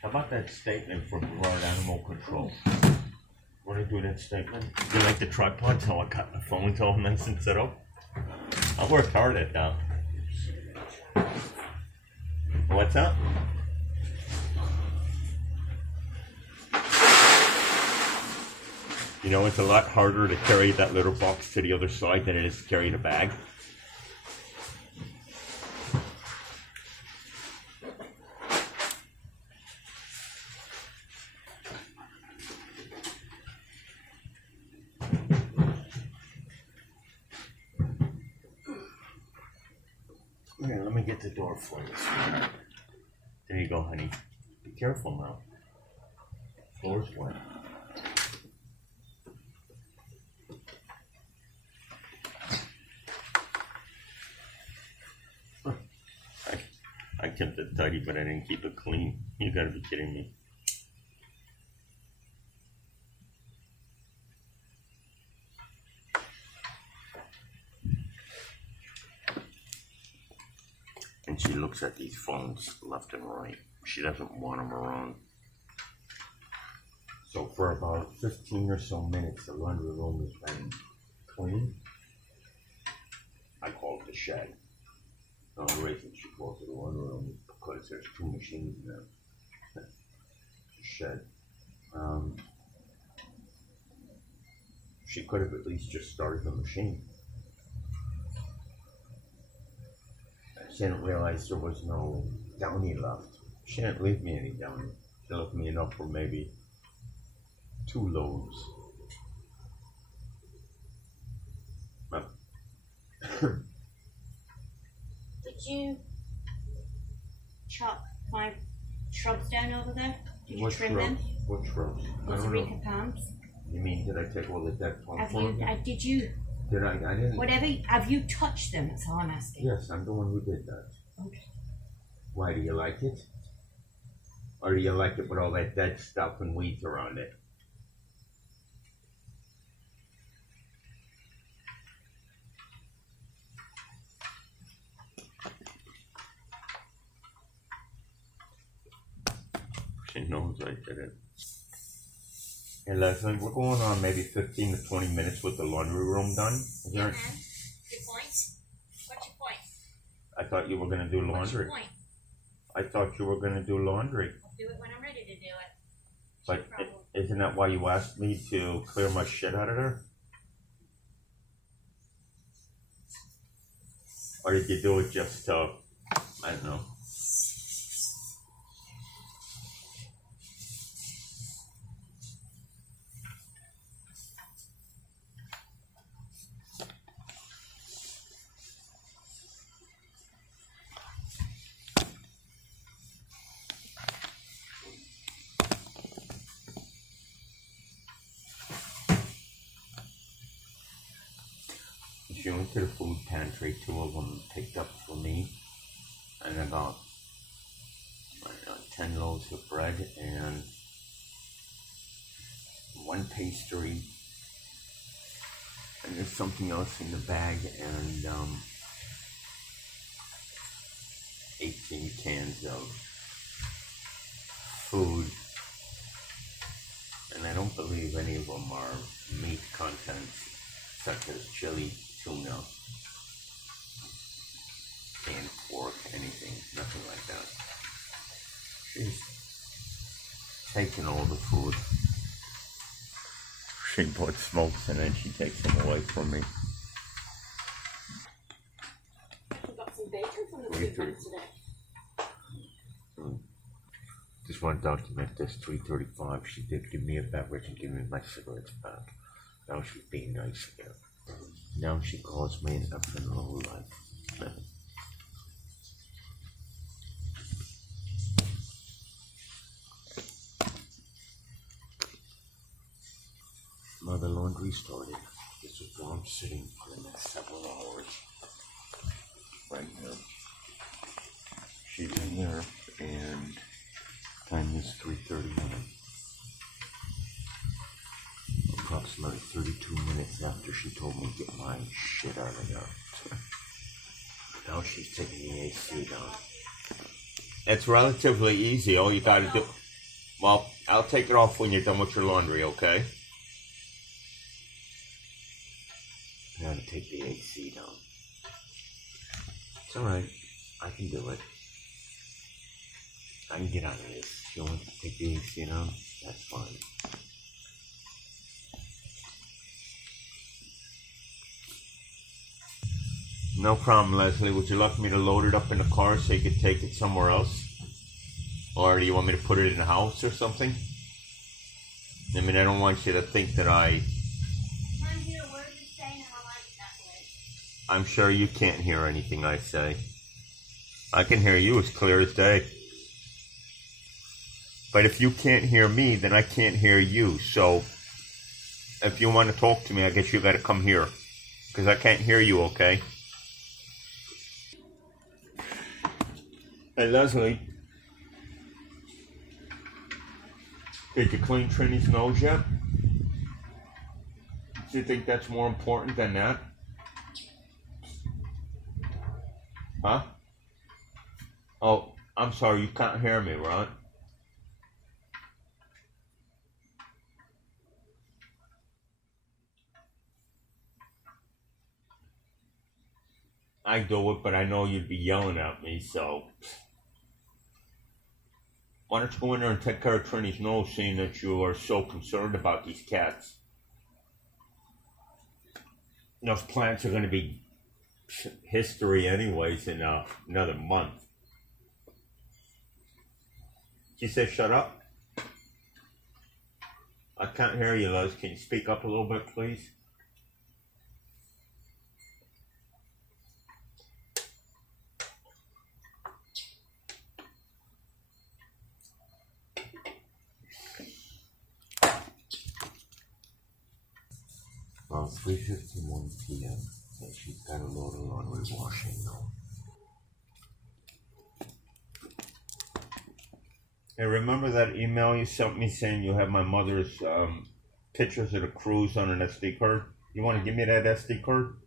How about that statement from Broad Animal Control? Want to do that statement? You like the tripod? How I cut my phone's all nice and set up? I worked hard at that. What's up? You know, it's a lot harder to carry that little box to the other side than it is to carry the bag. Here, let me get the door for you. There you go, honey. Be careful now. Floor's wet. I kept it tidy, but I didn't keep it clean. You gotta be kidding me. And she looks at these phones left and right. She doesn't want them around. So for about 15 or so minutes, the laundry room has been clean. I call it the shed. The only reason she calls it a laundry room is because there's 2 machines in there. It's a shed. She could have at least just started the machine. She didn't realize there was no downy left. She didn't leave me any downy. She left me enough for maybe 2 loads. But Did you chop my shrubs down over there? Did you what trim shrubs? them? What shrubs? I Those don't know. Areca palms? You mean, did I take all the dead palm Have from you? them? Did you? Did I? I didn't. Whatever. Have you touched them? That's all I'm asking. Yes, I'm the one who did that. Okay. Why, do you like it? Or do you like it with all that dead stuff and weeds around it? She knows I did it. Hey Leslie, we're going on maybe 15 to 20 minutes with the laundry room done. Is Yeah, there- man. Your point? What's your point? I thought you were going to do What's your laundry. point? I thought you were going to do laundry. I'll do it when I'm ready to do it. But No problem. isn't that why you asked me to clear my shit out of there? Or did you do it just to, I don't know. She went to the food pantry, 2 of them picked up for me, and about 10 loaves of bread and 1 pastry, and there's something else in the bag, and 18 cans of food, and I don't believe any of them are meat contents, such as chili, tuna, canned pork, anything, nothing like that. She's taking all the food. She bought smokes and then she takes them away from me. We got some bacon from the Wait food bank for- today. Just want to document this, 3:35, she did give me a beverage and give me my cigarettes back. Now she's being nice again. Now she calls me an effing low life. Now the laundry started. This is where I'm sitting for the next several hours. Right now. She's in there, and time is 3:31. Approximately 32 minutes after she told me to get my shit out of there. Now she's taking the AC down. It's relatively easy. All you gotta do... Well, I'll take it off when you're done with your laundry, okay? I gotta take the AC down. It's alright. I can do it. I can get out of this. If you want to take the AC down, that's fine. No problem, Leslie. Would you like me to load it up in the car so you could take it somewhere else? Or do you want me to put it in the house or something? I mean, I don't want you to think that I can't hear a word you're saying, and I like it that way. I'm sure you can't hear anything I say. I can hear you as clear as day. But if you can't hear me, then I can't hear you. So, if you want to talk to me, I guess you gotta come here. Because I can't hear you, okay? Hey, Leslie. Did you clean Trini's nose yet? Do you think that's more important than that? Huh? Oh, I'm sorry, you can't hear me, right? I do it, but I know you'd be yelling at me, so... Why don't you go in there and take care of Trini's nose, seeing that you are so concerned about these cats? Those plants are going to be history anyways in another month. She said shut up? I can't hear you, Liz. Can you speak up a little bit, please? About 3:51 p.m. and she's got a load of laundry washing now. Hey, remember that email you sent me saying you have my mother's pictures of the cruise on an SD card? You want to give me that SD card?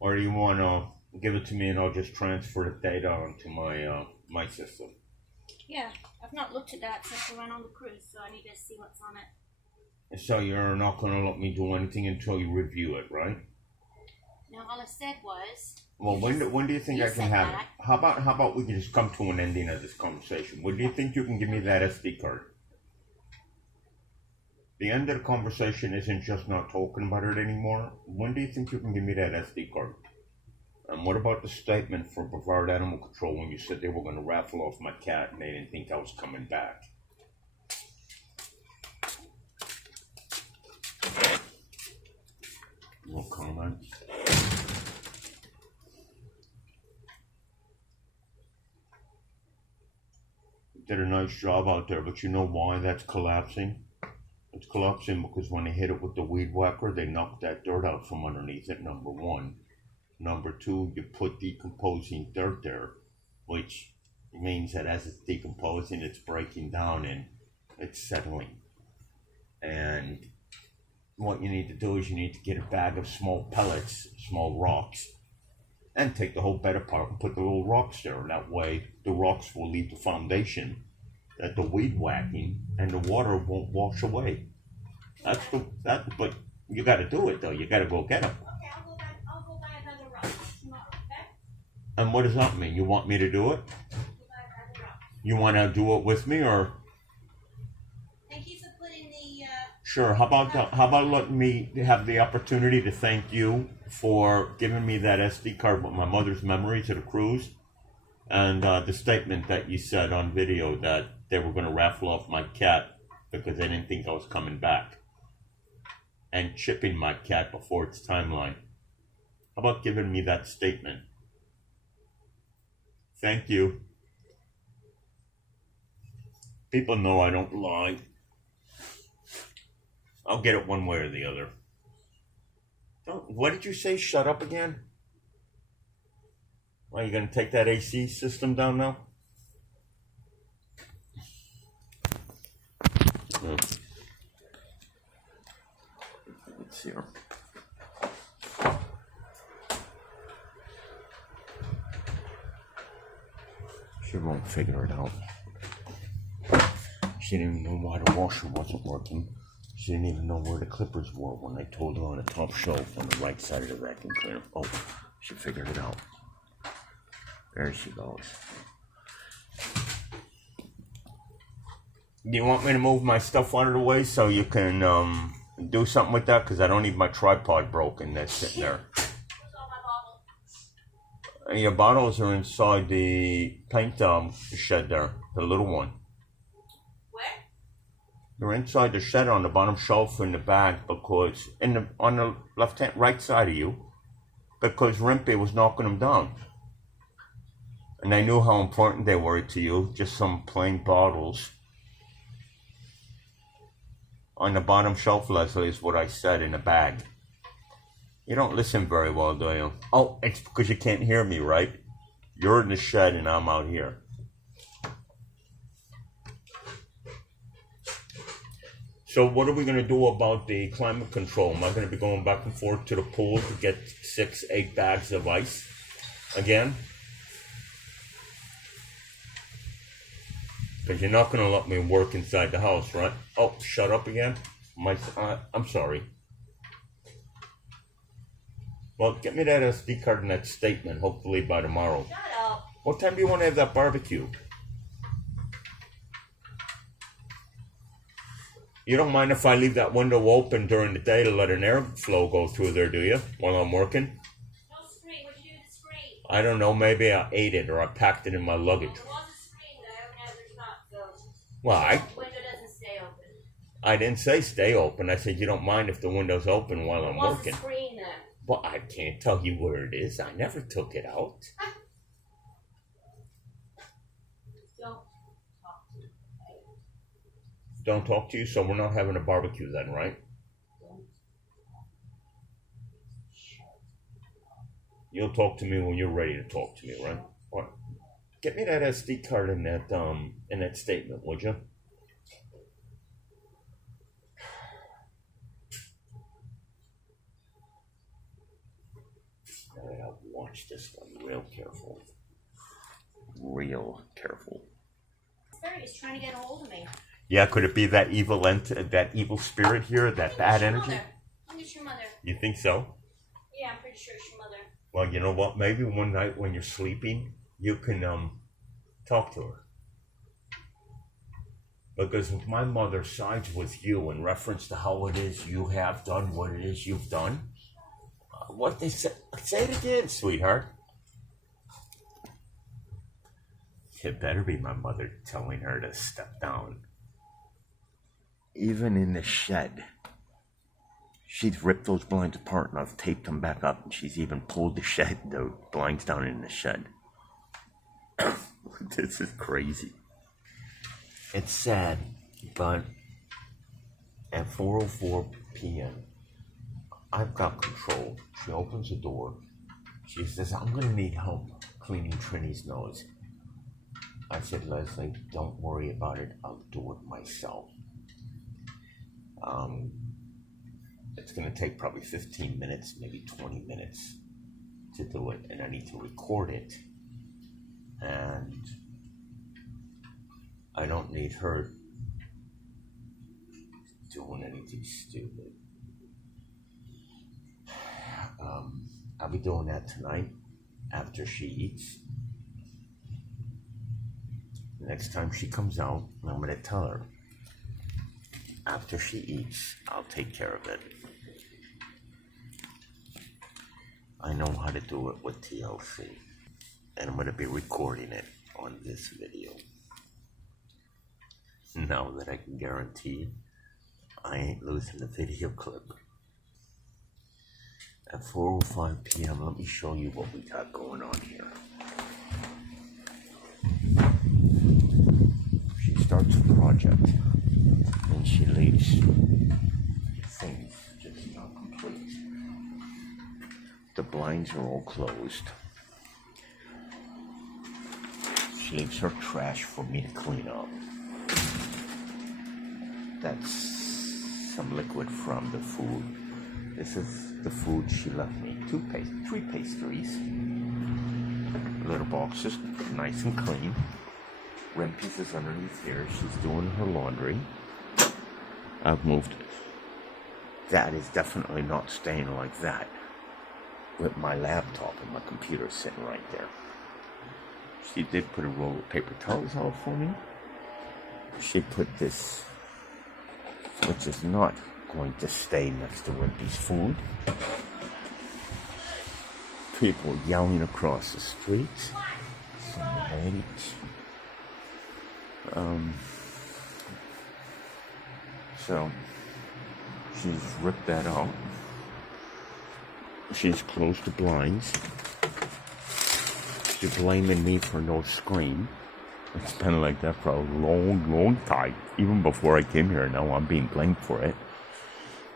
Or do you want to give it to me and I'll just transfer the data onto my system? Yeah, I've not looked at that since we went on the cruise, so I need to see what's on it. So you're not going to let me do anything until you review it, right? No, all I said was... Well, when do you think I can have it? How about we can just come to an ending of this conversation? When do you think you can give me that SD card? The end of the conversation isn't just not talking about it anymore. When do you think you can give me that SD card? And what about the statement for Brevard Animal Control when you said they were going to raffle off my cat and they didn't think I was coming back? No comment. Did a nice job out there, but you know why that's collapsing? It's collapsing because when they hit it with the weed whacker, they knocked that dirt out from underneath it, number one. Number two, you put decomposing dirt there, which means that as it's decomposing, it's breaking down and it's settling. And what you need to do is you need to get a bag of small pellets, small rocks, and take the whole bed apart and put the little rocks there. That way, the rocks will leave the foundation that the weed whacking and the water won't wash away. But you got to do it though. You got to go get them. Okay, I'll go buy another rock tomorrow, okay? And what does that mean? You want me to do it? I'll go buy another rock. You want to do it with me, or? Thank you for putting the... Sure. How about letting me have the opportunity to thank you for giving me that SD card with my mother's memories of the cruise, and the statement that you said on video that they were going to raffle off my cat because they didn't think I was coming back. and chipping my cat before its timeline. How about giving me that statement? Thank you. People know I don't lie. I'll get it one way or the other. What did you say? Shut up again? Are you going to take that AC system down now? Let's see here. She won't figure it out. She didn't even know why the washer wasn't working. She didn't even know where the clippers were when I told her on the top shelf on the right side of the vacuum cleaner. Oh, she figured it out. There she goes. Do you want me to move my stuff out of the way so you can do something with that? Because I don't need my tripod broken that's sitting there. Where's all my bottles? Your bottles are inside the paint shed there, the little one. Where? They're inside the shed on the bottom shelf in the back because on the right side of you, because Rimpy was knocking them down. And I knew how important they were to you, just some plain bottles. On the bottom shelf, Leslie, is what I said in a bag. You don't listen very well, do you? Oh, it's because you can't hear me, right? You're in the shed and I'm out here. So what are we going to do about the climate control? Am I going to be going back and forth to the pool to get 6-8 bags of ice again? Because you're not going to let me work inside the house, right? Oh, shut up again? I'm sorry. Well, get me that SD card and that statement, hopefully by tomorrow. Shut up. What time do you want to have that barbecue? You don't mind if I leave that window open during the day to let an airflow go through there, do you? While I'm working? No screen. What'd you do to the screen? I don't know. Maybe I ate it or I packed it in my luggage. There was a screen there. Now there's not, so. Well, The window doesn't stay open. I didn't say stay open. I said you don't mind if the window's open while I'm There was working. a screen there. Well, I can't tell you where it is. I never took it out. Don't talk to me. Okay? Don't talk to you, so we're not having a barbecue then, right? Don't. You'll talk to me when you're ready to talk to me, right? All right. Get me that SD card in that statement, would you? All right, I'll watch this one real careful. Real careful. Spirit is trying to get a hold of me. Yeah, could it be that that evil spirit here, that bad energy? I think it's your mother. You think so? Yeah, I'm pretty sure it's your mother. Well, you know what? Maybe one night when you're sleeping, you can talk to her. Because if my mother sides with you in reference to how it is you have done what it is you've done, what they say it again, sweetheart. It better be my mother telling her to step down. Even in the shed, she's ripped those blinds apart and I've taped them back up, and she's even pulled the blinds down in the shed. This is crazy. It's sad, but at 4:04 p.m., I've got control. She opens the door. She says, I'm going to need help cleaning Trini's nose. I said, Leslie, don't worry about it. I'll do it myself. It's going to take probably 15 minutes, maybe 20 minutes to do it. And I need to record it. And I don't need her doing anything stupid. I'll be doing that tonight after she eats. Next time she comes out, I'm going to tell her. After she eats, I'll take care of it. I know how to do it with TLC. And I'm going to be recording it on this video. Now that I can guarantee I ain't losing the video clip. At 4:05 p.m., let me show you what we got going on here. She starts a project, and she leaves things just not complete. The blinds are all closed. She leaves her trash for me to clean up. That's some liquid from the food. This is the food she left me. Three pastries. Little boxes, nice and clean. Rempy's is underneath here. She's doing her laundry. I've moved it. That is definitely not staying like that. With my laptop and my computer sitting right there. She did put a roll of paper towels out for me. She put this, which is not going to stay next to Wimpy's food. People yelling across the streets. Some ladies. So she's ripped that out. She's closed the blinds. She's blaming me for no screen. It's been like that for a long time. Even before I came here, now I'm being blamed for it.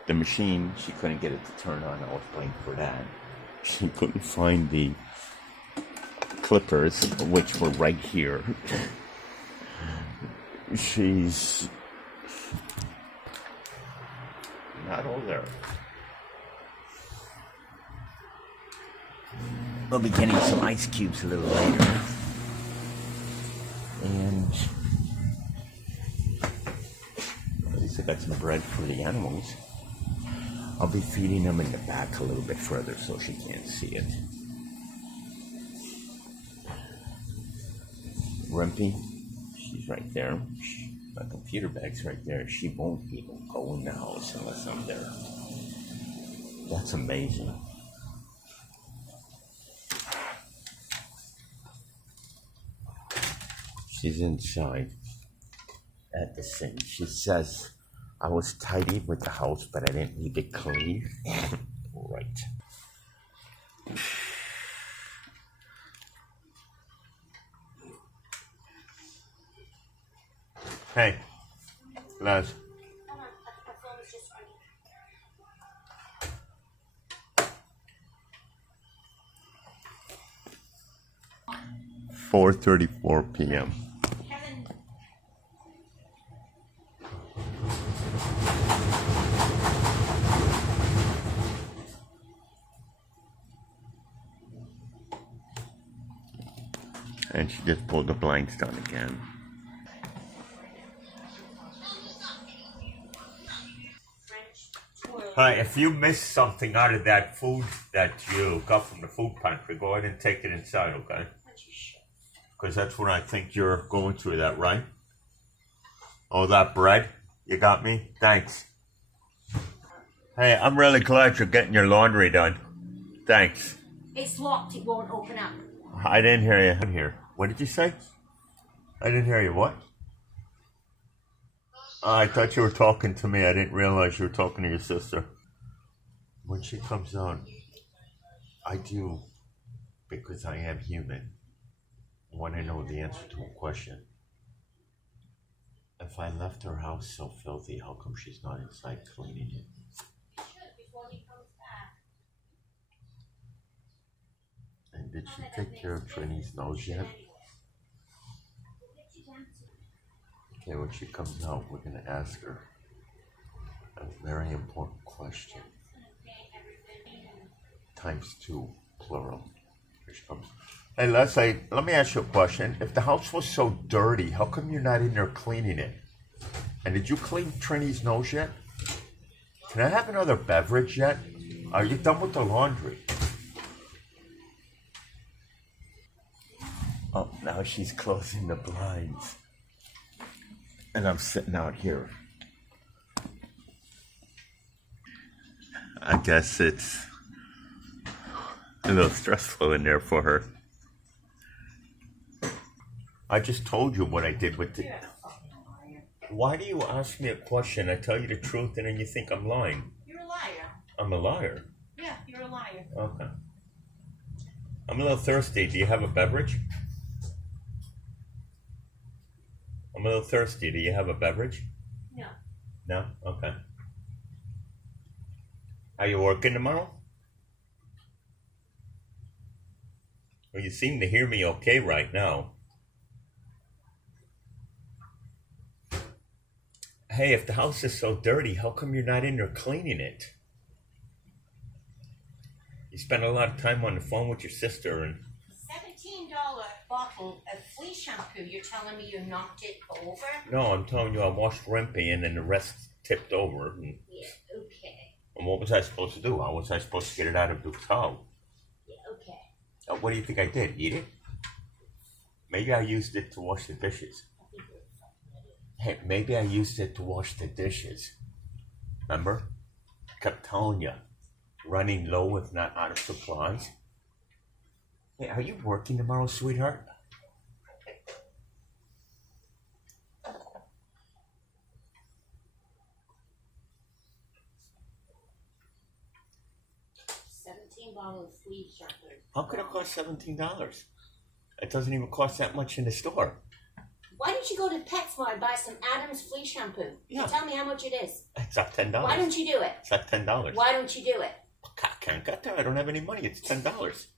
The machine, she couldn't get it to turn on. I was blamed for that. She couldn't find the clippers, which were right here. She's not all there. We'll be getting some ice cubes a little later. And at least I got some bread for the animals. I'll be feeding them in the back a little bit further so she can't see it. Rempy, she's right there. My computer bag's right there. She won't even go in the house unless I'm there. That's amazing. She's inside at the sink. She says, I was tidy with the house, but I didn't need it clean. Right. Hey, Les. 4:34 p.m. And she just pulled the blinds down again. Hi, if you missed something out of that food that you got from the food pantry, go ahead and take it inside, okay? Because that's when I think you're going through that, right? Oh, that bread? You got me? Thanks. Hey, I'm really glad you're getting your laundry done. Thanks. It's locked, it won't open up. I didn't hear you. I didn't hear. What did you say? I didn't hear you. What? I thought you were talking to me. I didn't realize you were talking to your sister. When she comes on, I do, because I am human, want to know the answer to a question. If I left her house so filthy, how come she's not inside cleaning it? She should before he comes back. And did she take care of Trini's nose yet? Okay, when she comes out, we're going to ask her a very important question. ×2, plural. Here she comes. Hey, Leslie, let me ask you a question. If the house was so dirty, how come you're not in there cleaning it? And did you clean Trini's nose yet? Can I have another beverage yet? Are you done with the laundry? Oh, now she's closing the blinds. And I'm sitting out here. I guess it's a little stressful in there for her. I just told you what I did with the... Why do you ask me a question? I tell you the truth and then you think I'm lying. You're a liar. I'm a liar. Yeah, you're a liar. Okay. I'm a little thirsty. Do you have a beverage? I'm a little thirsty. Do you have a beverage? No. No? Okay. Are you working tomorrow? Well, you seem to hear me okay right now. Hey, if the house is so dirty, how come you're not in there cleaning it? You spend a lot of time on the phone with your sister and... $17 bottle of flea shampoo. You're telling me you knocked it over? No, I'm telling you I washed Rimpy and then the rest tipped over. And Yeah, okay. what was I supposed to do? How was I supposed to get it out of the towel? Yeah, okay. What do you think I did? Eat it? Maybe I used it to wash the dishes. Hey, maybe I used it to wash the dishes. Remember? Kept telling you. Running low if not out of supplies. Hey, are you working tomorrow, sweetheart? $17 flea shampoo. How could it cost $17? It doesn't even cost that much in the store. Why don't you go to PetSmart and buy some Adams flea shampoo? Yeah. Tell me how much it is. It's up $10. Why don't you do it? It's up $10. Why don't you do it? I can't get there. I don't have any money. It's $10.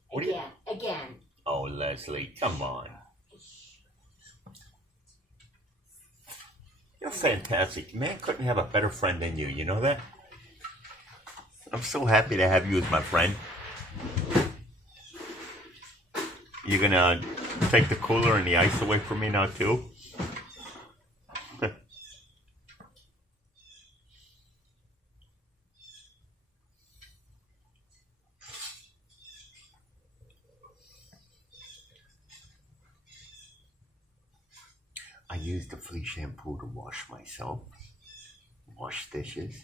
What do you? Again. Oh, Leslie, come on. You're fantastic. Man couldn't have a better friend than you. You know that? I'm so happy to have you as my friend. You gonna take the cooler and the ice away from me now too? I use the flea shampoo to wash myself, wash dishes,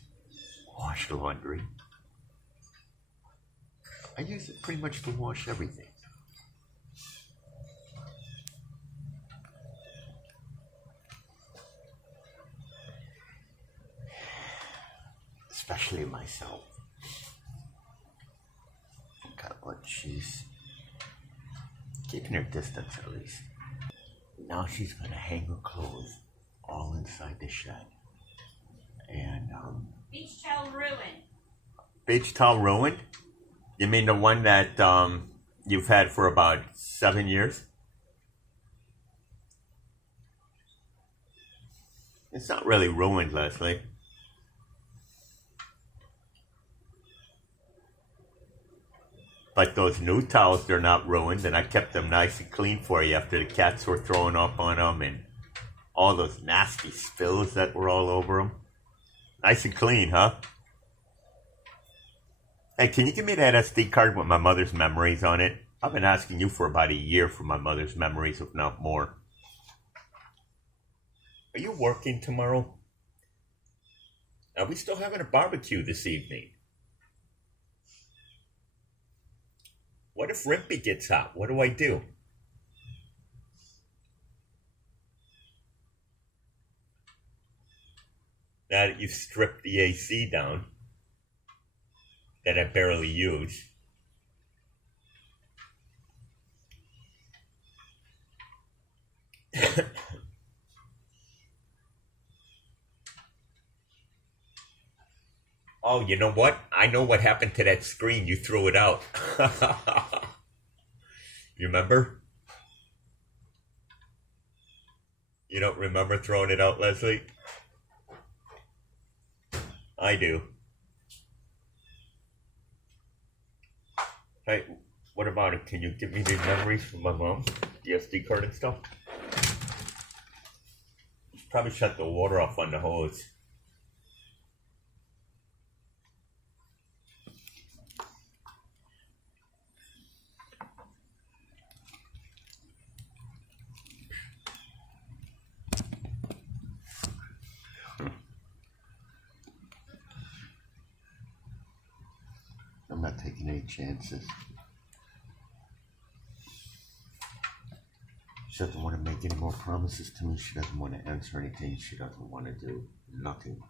wash laundry. I use it pretty much to wash everything. Especially myself. God, what she's keeping her distance at least. Now she's gonna hang her clothes all inside the shed. And Beach towel ruined. beach towel ruined? You mean the one that you've had for about 7 years? It's not really ruined, Leslie. But those new towels, they're not ruined, and I kept them nice and clean for you after the cats were throwing up on them and all those nasty spills that were all over them. Nice and clean, huh? Hey, can you give me that SD card with my mother's memories on it? I've been asking you for about a year for my mother's memories, if not more. Are you working tomorrow? Are we still having a barbecue this evening? What if Rimpy gets hot? What do I do? Now that you've stripped the AC down, that I barely use. Oh, you know what? I know what happened to that screen. You threw it out. You remember? You don't remember throwing it out, Leslie? I do. Hey, what about it? Can you give me the memories from my mom? The SD card and stuff? Probably shut the water off on the hose. I'm not taking any chances. She doesn't want to make any more promises to me. She doesn't want to answer anything. She doesn't want to do nothing.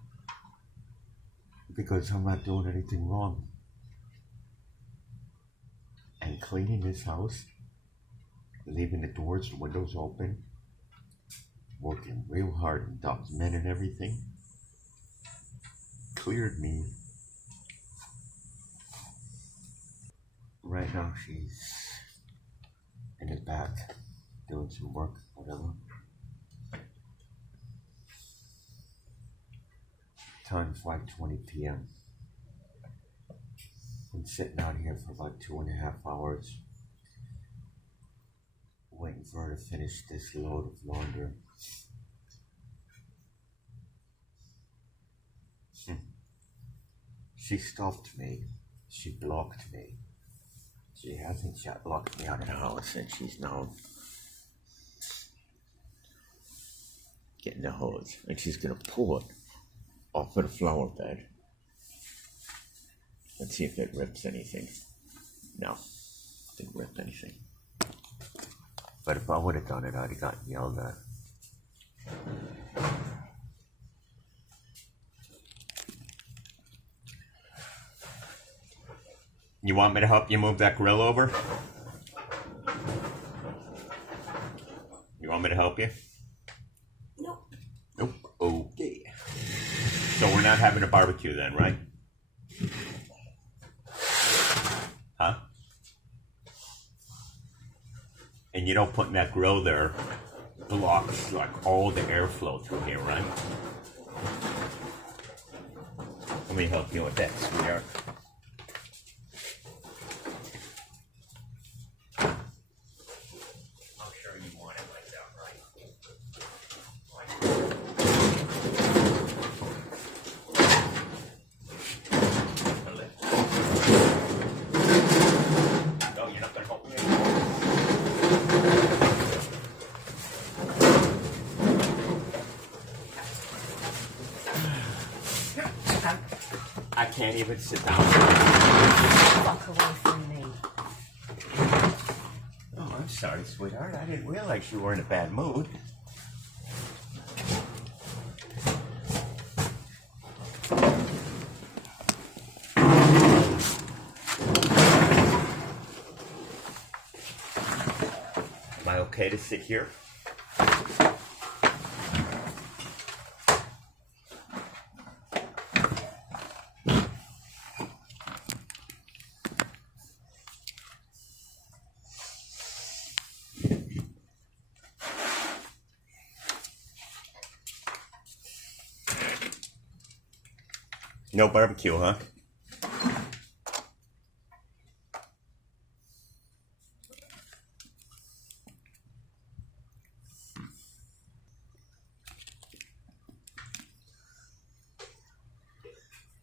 Because I'm not doing anything wrong. and cleaning this house, leaving the doors and windows open, working real hard and documenting everything, cleared me. Right now she's in the back doing some work, whatever. Time 5:20 p.m. Been sitting out here for about 2.5 hours waiting for her to finish this load of laundry. She stopped me. She blocked me. She hasn't locked me out of the house, and she's now getting the hose, and she's gonna pull it off of the flower bed. Let's see if it rips anything. No, didn't rip anything. But if I would have done it, I'd have gotten yelled at. You want me to help you move that grill over? You want me to help you? Nope. Nope. Okay. So we're not having a barbecue then, right? Huh? And you know, putting that grill there blocks like all the airflow through here, right? Let me help you with that, sweetheart. I'm sure you want it like that, right? No, you're not gonna help me. I can't even sit down. Fuck away from me. Oh, I'm sorry, sweetheart. I didn't realize you were in a bad mood. Am I okay to sit here? No barbecue, huh?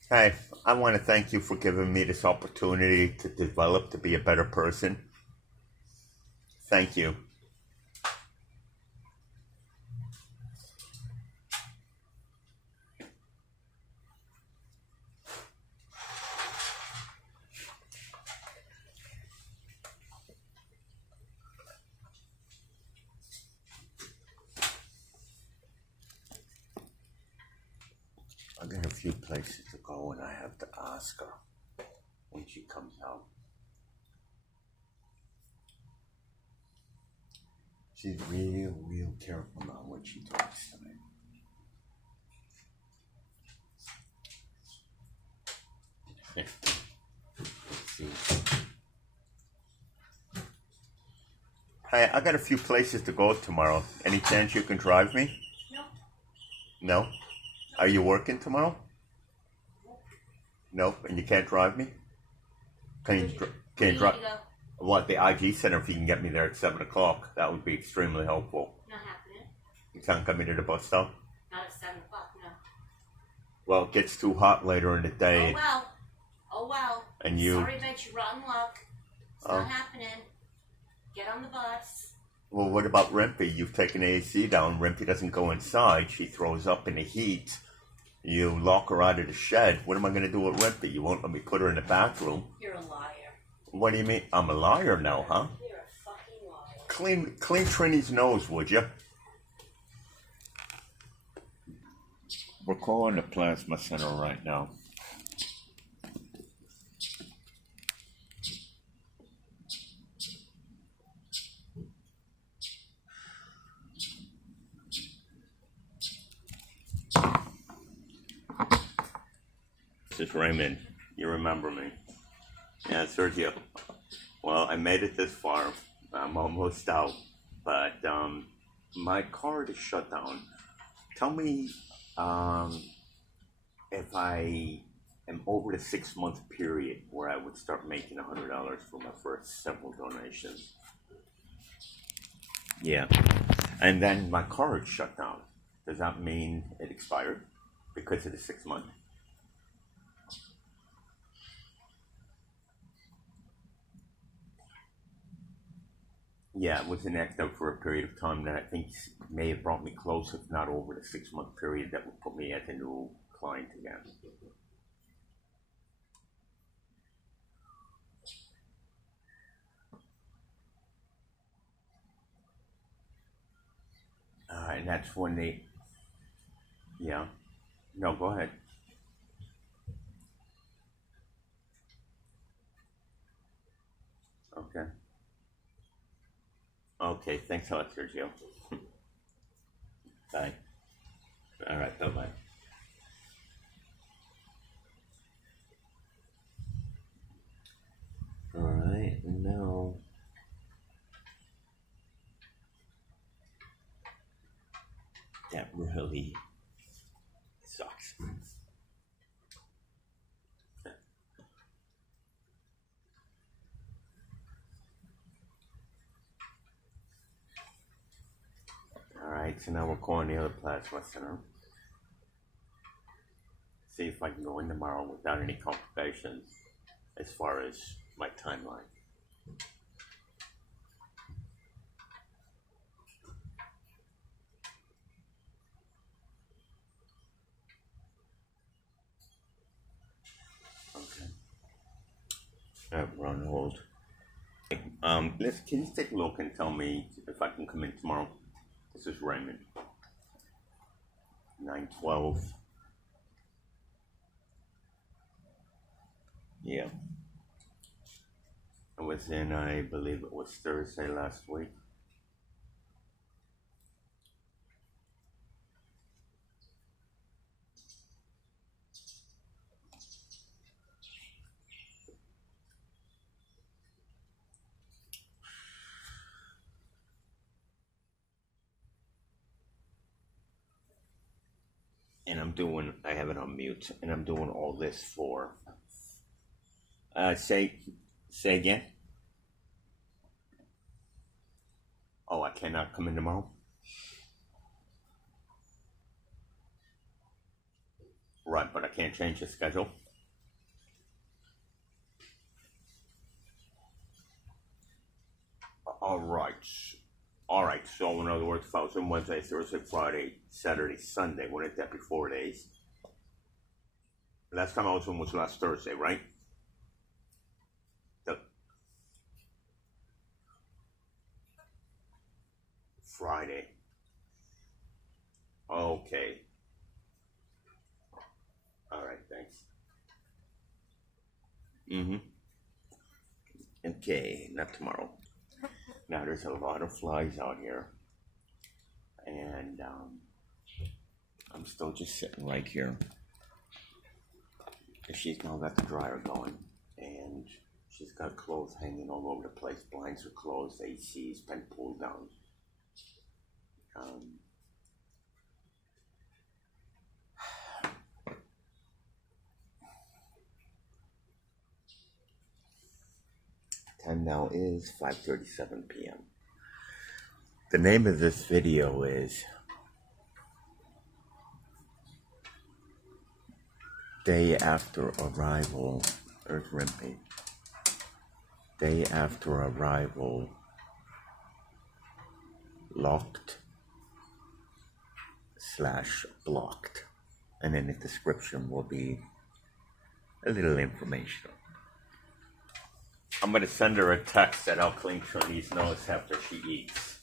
Hey, I want to thank you for giving me this opportunity to develop to be a better person. Thank you. I got a few places to go, and I have to ask her when she comes out. She's real careful now when she talks to me. Let's see. Hey, I got a few places to go tomorrow. Any chance you can drive me? No. No? Are you working tomorrow? Nope. And you can't drive me? Can you drive? What, the IG Center, if you can get me there at 7 o'clock, that would be extremely helpful. Not happening. You can't get me to the bus stop? Not at 7 o'clock, no. Well, it gets too hot later in the day. Oh well. Oh well. And you... Sorry about your rotten luck. It's not happening. Get on the bus. Well, what about Rimpy? You've taken the AC down. Rimpy doesn't go inside. She throws up in the heat. You lock her out of the shed. What am I going to do with Rimpy? You won't let me put her in the bathroom. You're a liar. What do you mean? I'm a liar now, huh? You're a fucking liar. Clean Trini's nose, would you? We're calling the plasma center right now. Raymond. You remember me. Yeah, Sergio. Well, I made it this far. I'm almost out. But my card is shut down. Tell me if I am over the 6 month period where I would start making $100 for my first several donations. Yeah. And then my card shut down. Does that mean it expired because of the 6 month? Yeah, it was inactive for a period of time that I think may have brought me close, if not over the 6 month period that would put me as a new client again. And that's when they, yeah. No, go ahead. Okay. Okay, thanks a lot, Sergio. Bye. All right, bye-bye. All right, now that really sucks. All right, so now we'll go on the other plasma center. See if I can go in tomorrow without any complications as far as my timeline. Okay. We're on hold. Can you take a look and tell me if I can come in tomorrow? This is Raymond. 912. Yeah. I was in, I believe it was Thursday last week. And I have it on mute, and I'm doing all this for, say again? Oh, I cannot come in tomorrow? Right, but I can't change the schedule? Alright, so in other words, if I was in Wednesday, Thursday, Friday, Saturday, Sunday, wouldn't that be 4 days? Last time I was in was last Thursday, right? The Friday. Okay. Alright, thanks. Okay, not tomorrow. Now there's a lot of flies out here, and I'm still just sitting right here. She's now got the dryer going, and she's got clothes hanging all over the place. Blinds are closed, AC's been pulled down. Time now is 5:37 p.m. The name of this video is Day After Arrival. There's Rimpy. Day After Arrival. Locked / blocked. And in the description will be a little information. I'm going to send her a text that I'll clean Trini's nose after she eats.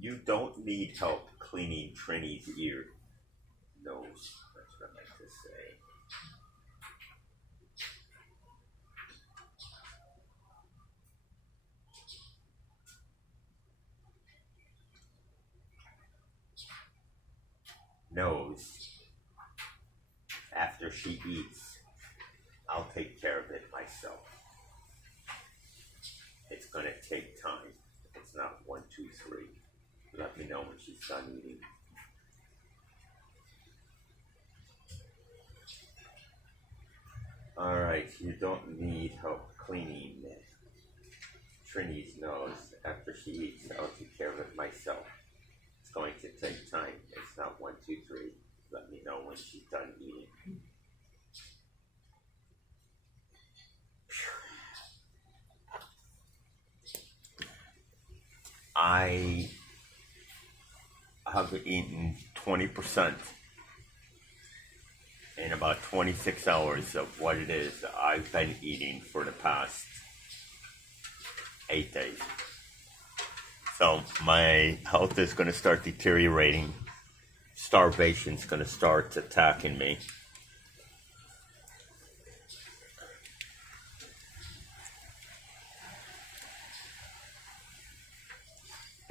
You don't need help cleaning Trini's ear nose. That's what I meant to say. knows after she eats, I'll take care of it myself. It's gonna take time. It's not 1, 2, 3. Let me know when she's done eating. Alright, you don't need help cleaning Trini's nose. After she eats, I'll take care of it myself. It's going to take time. It's not 1, 2, 3. Let me know when she's done eating. I have eaten 20% in about 26 hours of what it is I've been eating for the past 8 days. So my health is going to start deteriorating. Starvation's going to start attacking me.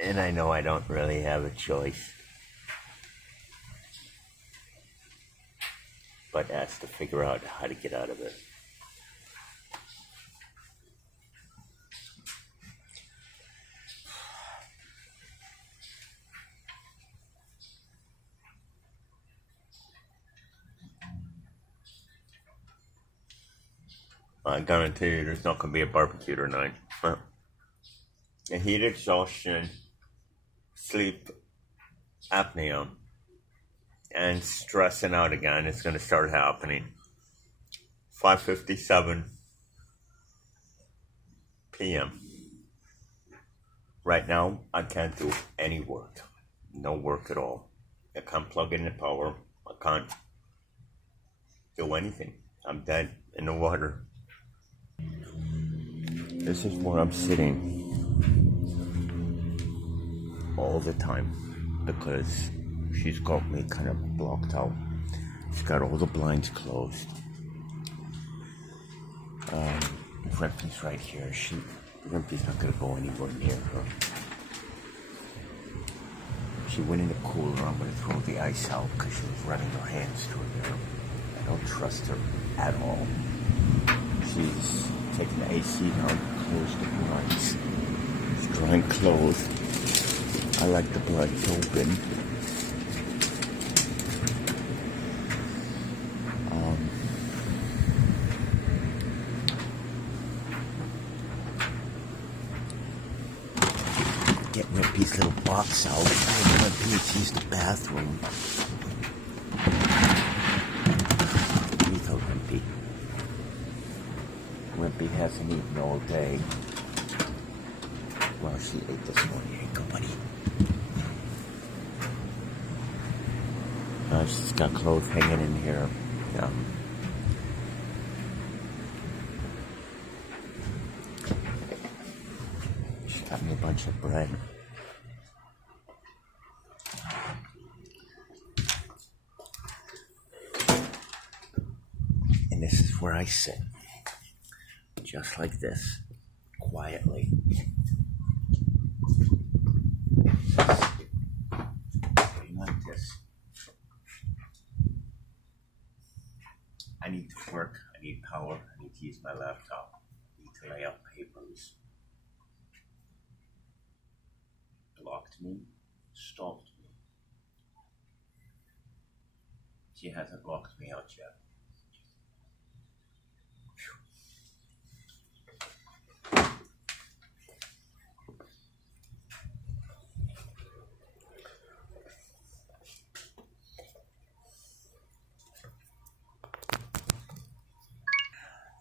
And I know I don't really have a choice, but that's to figure out how to get out of it. I guarantee you there's not going to be a barbecue tonight. Huh? And heat exhaustion, sleep apnea, and stressing out again is going to start happening. 5:57 p.m. Right now, I can't do any work. No work at all. I can't plug in the power. I can't do anything. I'm dead in the water. This is where I'm sitting all the time because she's got me kind of blocked out. She's got all the blinds closed. Rimpy's right here. Rimpy's not gonna go anywhere near her. She went in the cooler. I'm gonna throw the ice out because she was running her hands through there. I don't trust her at all. She's taking the AC down, closed the blinds. She's drying clothes. I like the blinds open. Get Rimpy's little box out. Rimpy, use the bathroom. Here you go, Rimpy. Rimpy hasn't eaten all day. Well, she ate this morning. Here you go, buddy. She's got clothes hanging in here. She got me a bunch of bread. And this is where I sit. Just like this. Quietly. Like this. I need to work, I need power, I need to use my laptop, I need to lay out papers. Blocked me, stalked me. She hasn't locked me out yet.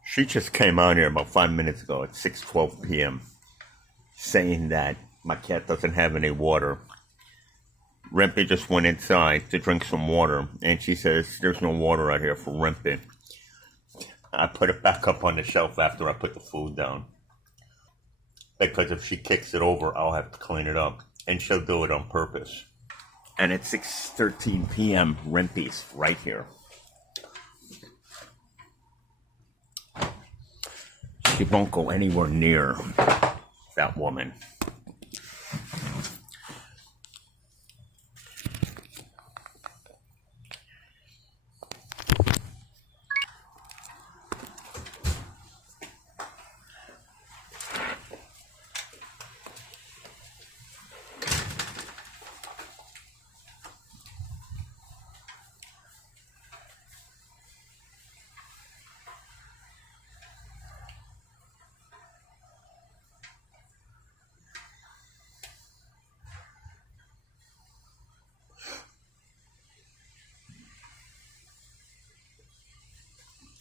She just came on here about 5 minutes ago at 6:12 p.m. saying that my cat doesn't have any water. Rimpy just went inside to drink some water, and she says there's no water out here for Rimpy. I put it back up on the shelf after I put the food down. Because if she kicks it over, I'll have to clean it up. And she'll do it on purpose. And at 6:13 p.m., Rimpy's right here. She won't go anywhere near that woman.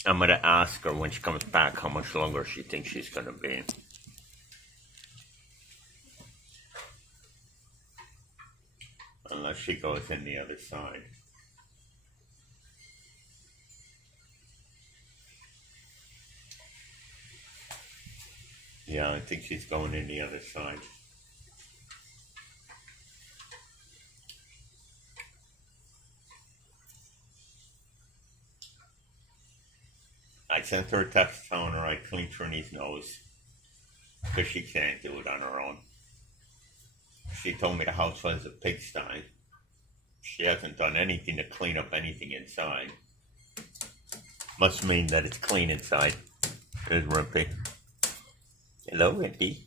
I'm gonna ask her when she comes back how much longer she thinks she's gonna be. Unless she goes in the other side. Yeah, I think she's going in the other side. I sent her a text telling her I cleaned Trini's nose because she can't do it on her own. She told me the house was a pigsty. She hasn't done anything to clean up anything inside. Must mean that it's clean inside. There's Rimpy. Hello, Rimpy.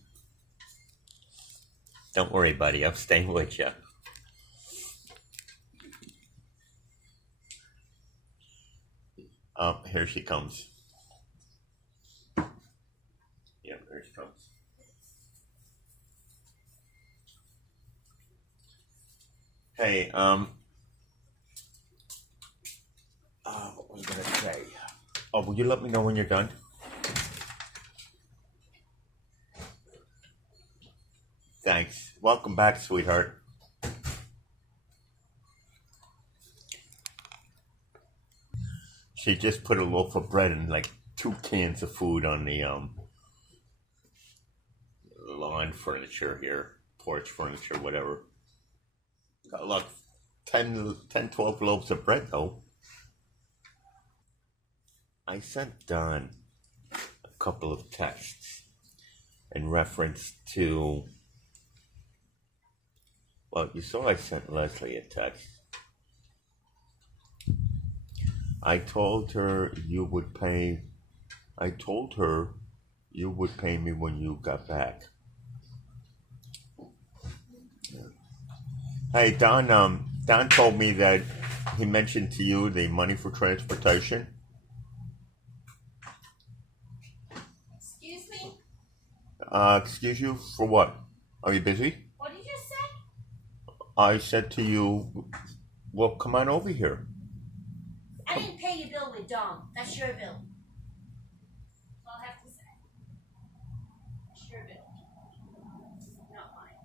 Don't worry, buddy. I'm staying with you. Oh, here she comes. Yep, here she comes. Hey, what was I gonna say? Oh, will you let me know when you're done? Thanks. Welcome back, sweetheart. She just put a loaf of bread and like 2 cans of food on the lawn furniture here, porch furniture, whatever. Got like 10, 12 loaves of bread though. I sent Don a couple of texts in reference to, well, you saw I sent Leslie a text. I told her you would pay me when you got back. Hey, Don told me that he mentioned to you the money for transportation. Excuse me? Excuse you for what? Are you busy? What did you say? I said to you, well, come on over here. I didn't pay your bill with Dom. That's your bill. That's all I have to say. That's your bill. Not mine.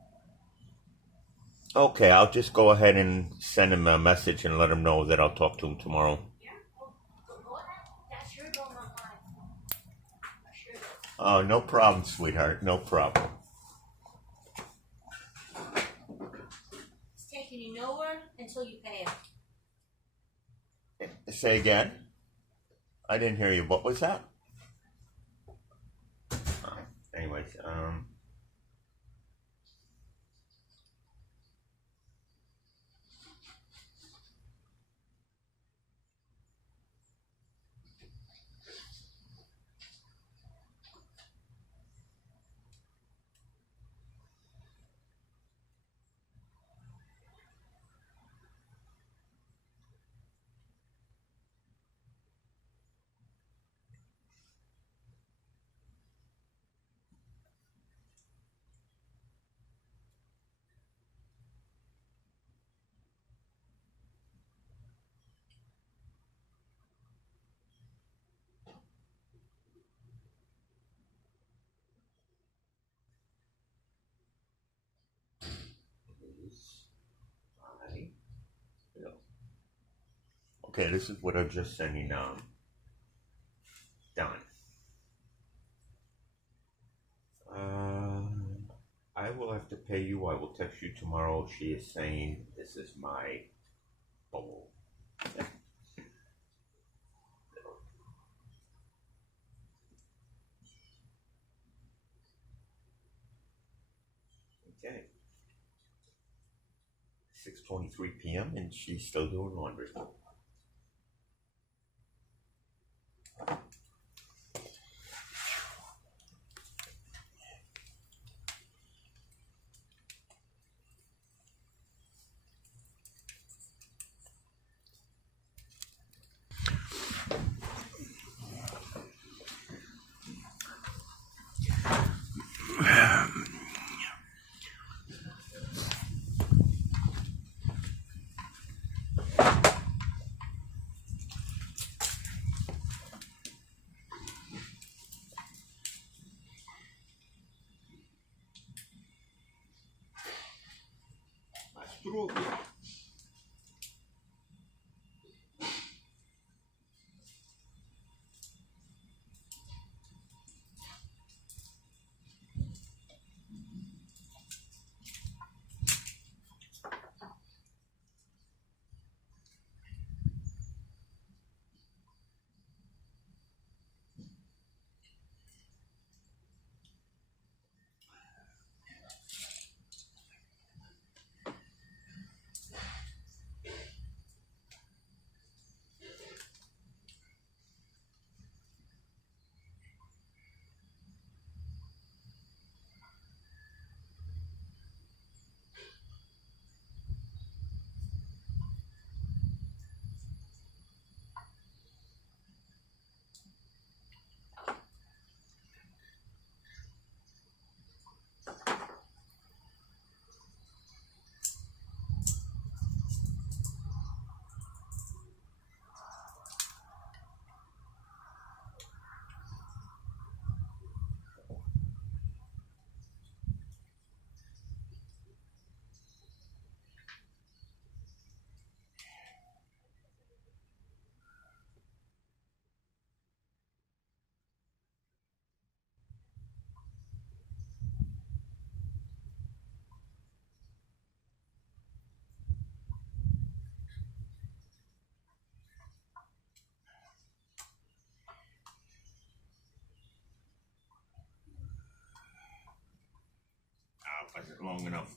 Okay, I'll just go ahead and send him a message and let him know that I'll talk to him tomorrow. Yeah? Well, go ahead. That's your bill, not mine. That's your bill. Oh, no problem, sweetheart. No problem. It's taking you nowhere until you pay it. Say again? I didn't hear you. What was that? Anyways, okay, this is what I'm just sending Don. I will have to pay you. I will text you tomorrow. She is saying this is my bowl. Okay. 6:23 p.m. and she's still doing laundry. Strubi. Was it long enough?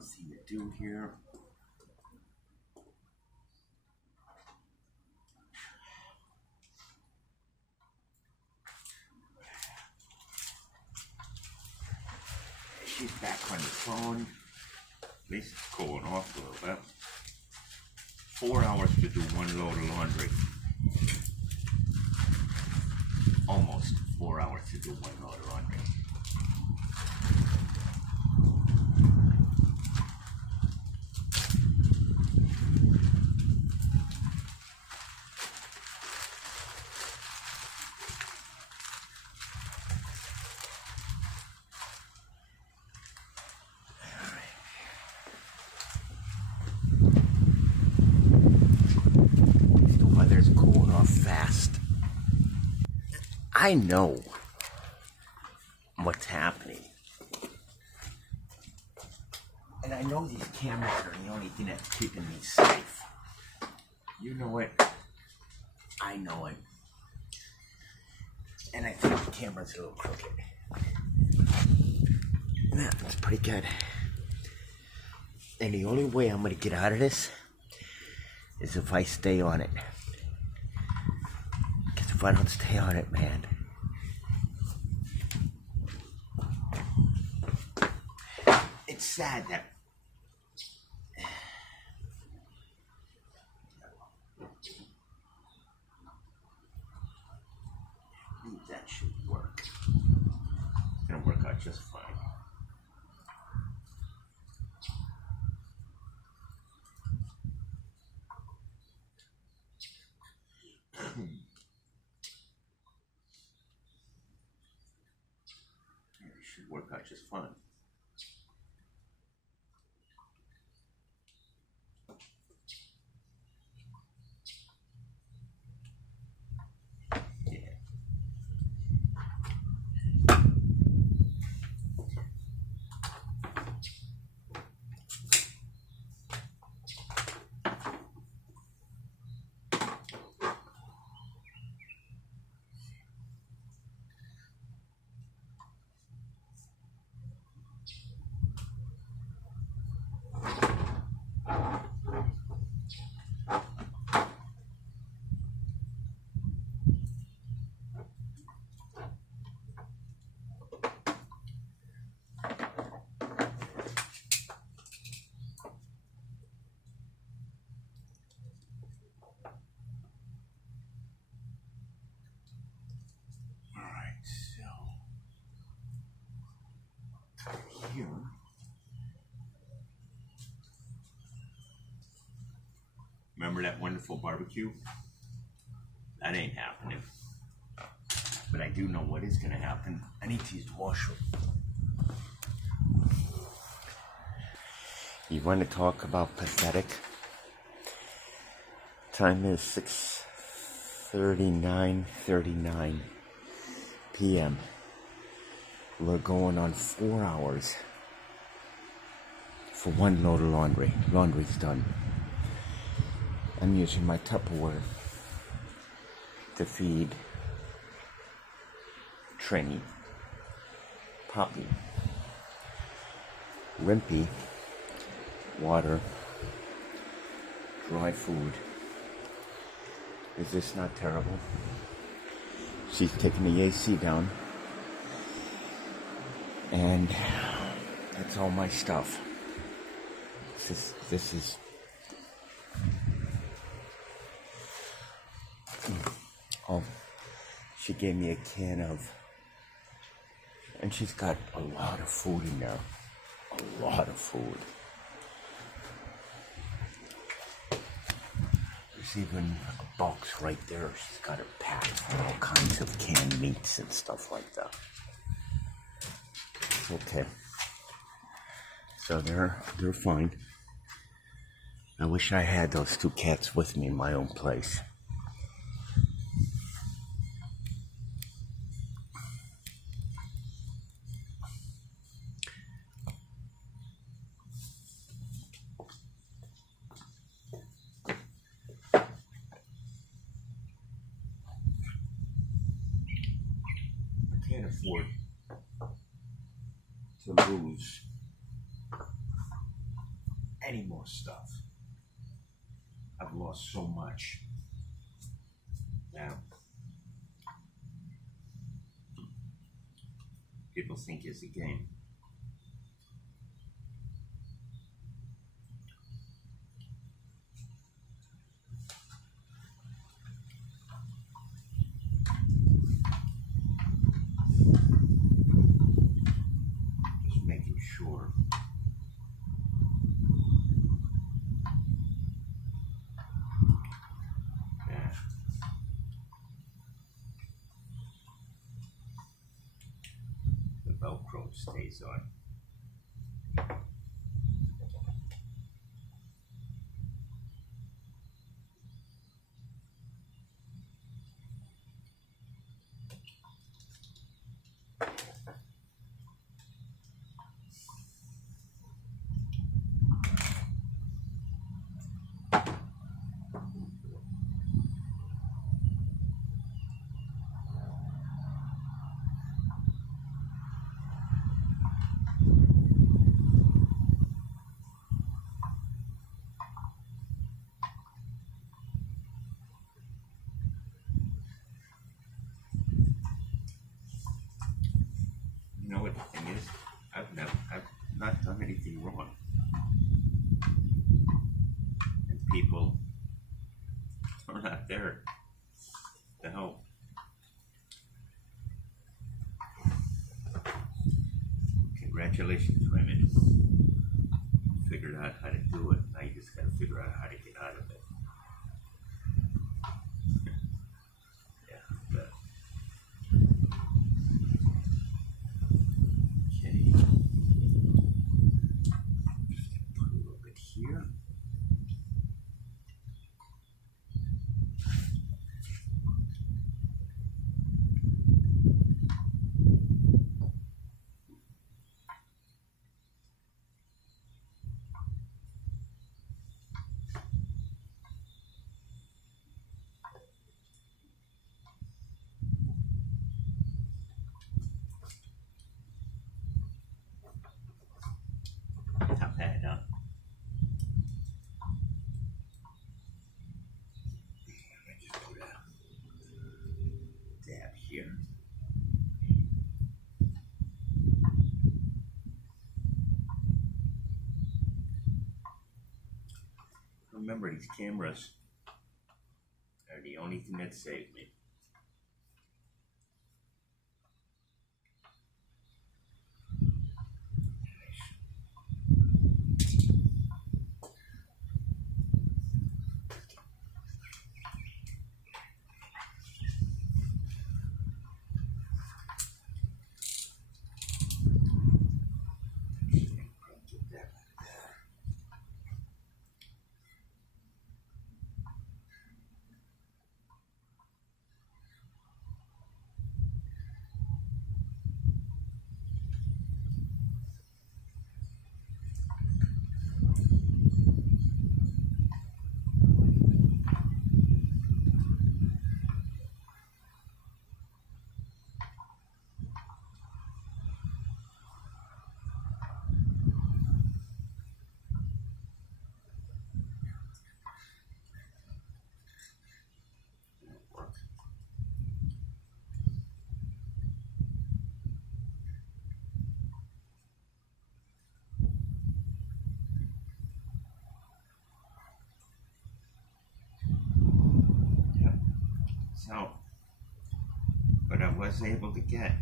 See you do here. She's back on the phone. At least it's cooling off a little bit. 4 hours to do one load of laundry. Almost 4 hours to do one load of laundry. I know what's happening. And I know these cameras are the only thing that's keeping me safe. You know it. I know it. And I think the camera's a little crooked. That's pretty good. And the only way I'm gonna get out of this is if I stay on it. Because if I don't stay on it, man, it's sad that that should work. It's gonna work out just fine. It should work out just fine. Here. Remember that wonderful barbecue? That ain't happening. But I do know what is gonna happen. I need to use the washroom. You want to talk about pathetic? Time is 6:39 p.m. We're going on 4 hours for one load of laundry. Laundry's done. I'm using my Tupperware to feed Trini, Poppy, Rimpy, water, dry food. Is this not terrible? She's taking the AC down. And that's all my stuff. This is oh, she gave me a can of, and she's got a lot of food in there. A lot of food. There's even a box right there. She's got it packed with all kinds of canned meats and stuff like that. Okay. So they're fine. I wish I had those two cats with me in my own place. I can't afford to lose any more stuff. I've lost so much. Now, people think it's a game. Just making sure. Velcro stays on. I've not done anything wrong. And people are not there to help. Congratulations, Raymond. Figured out how to do it. Now you just gotta figure out how to get out of it. Yeah, but okay. Just put a little bit here. Not bad, huh? I just put a dab here. Remember, these cameras are the only thing that saved me. So, but I was able to get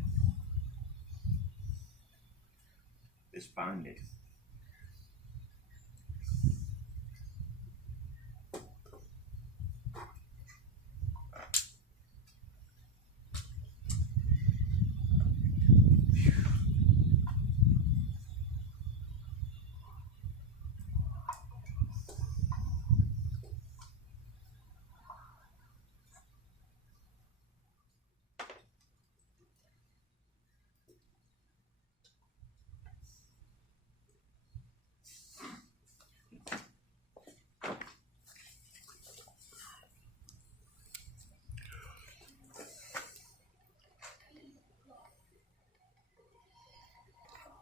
this bonded.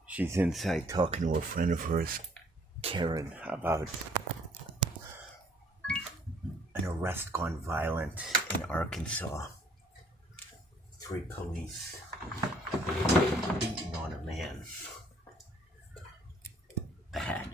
She's inside talking to a friend of hers, Karen, about an arrest gone violent in Arkansas. 3 police beating on a man. Bad.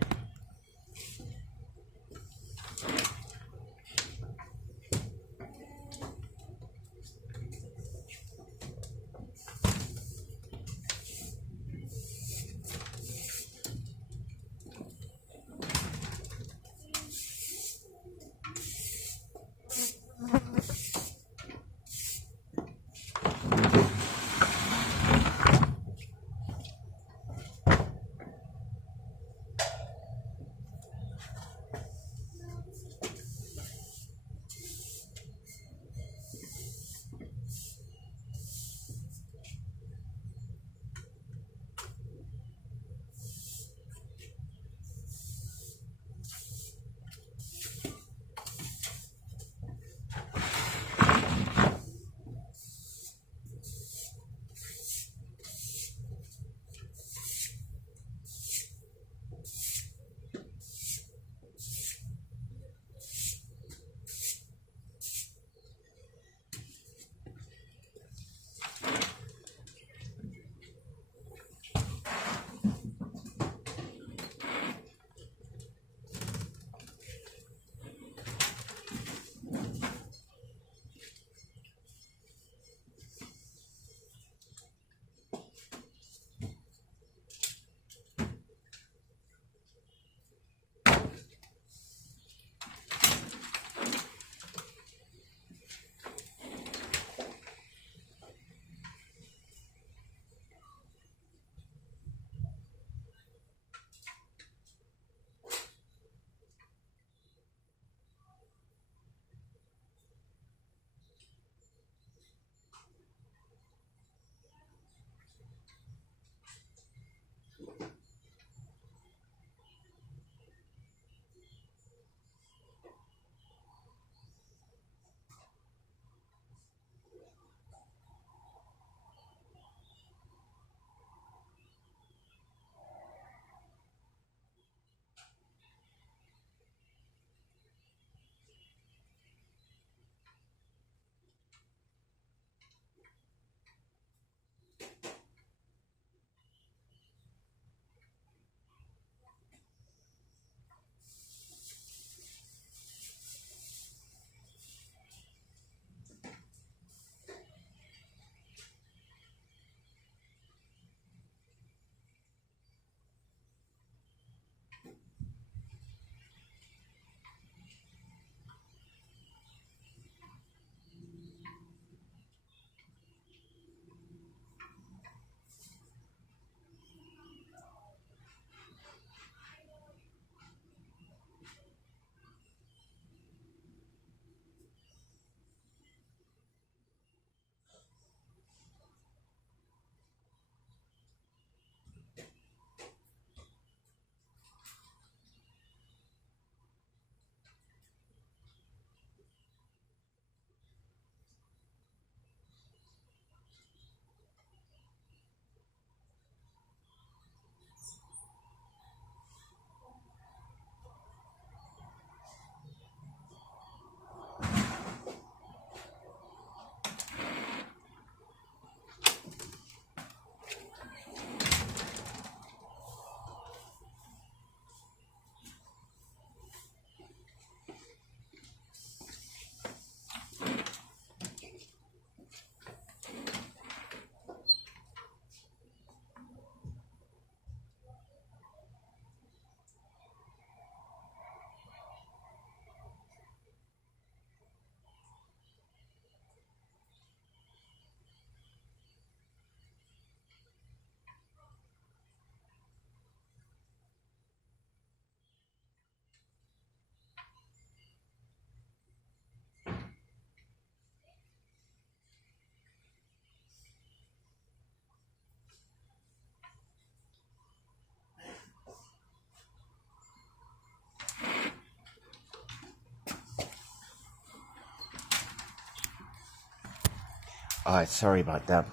Alright, sorry about that.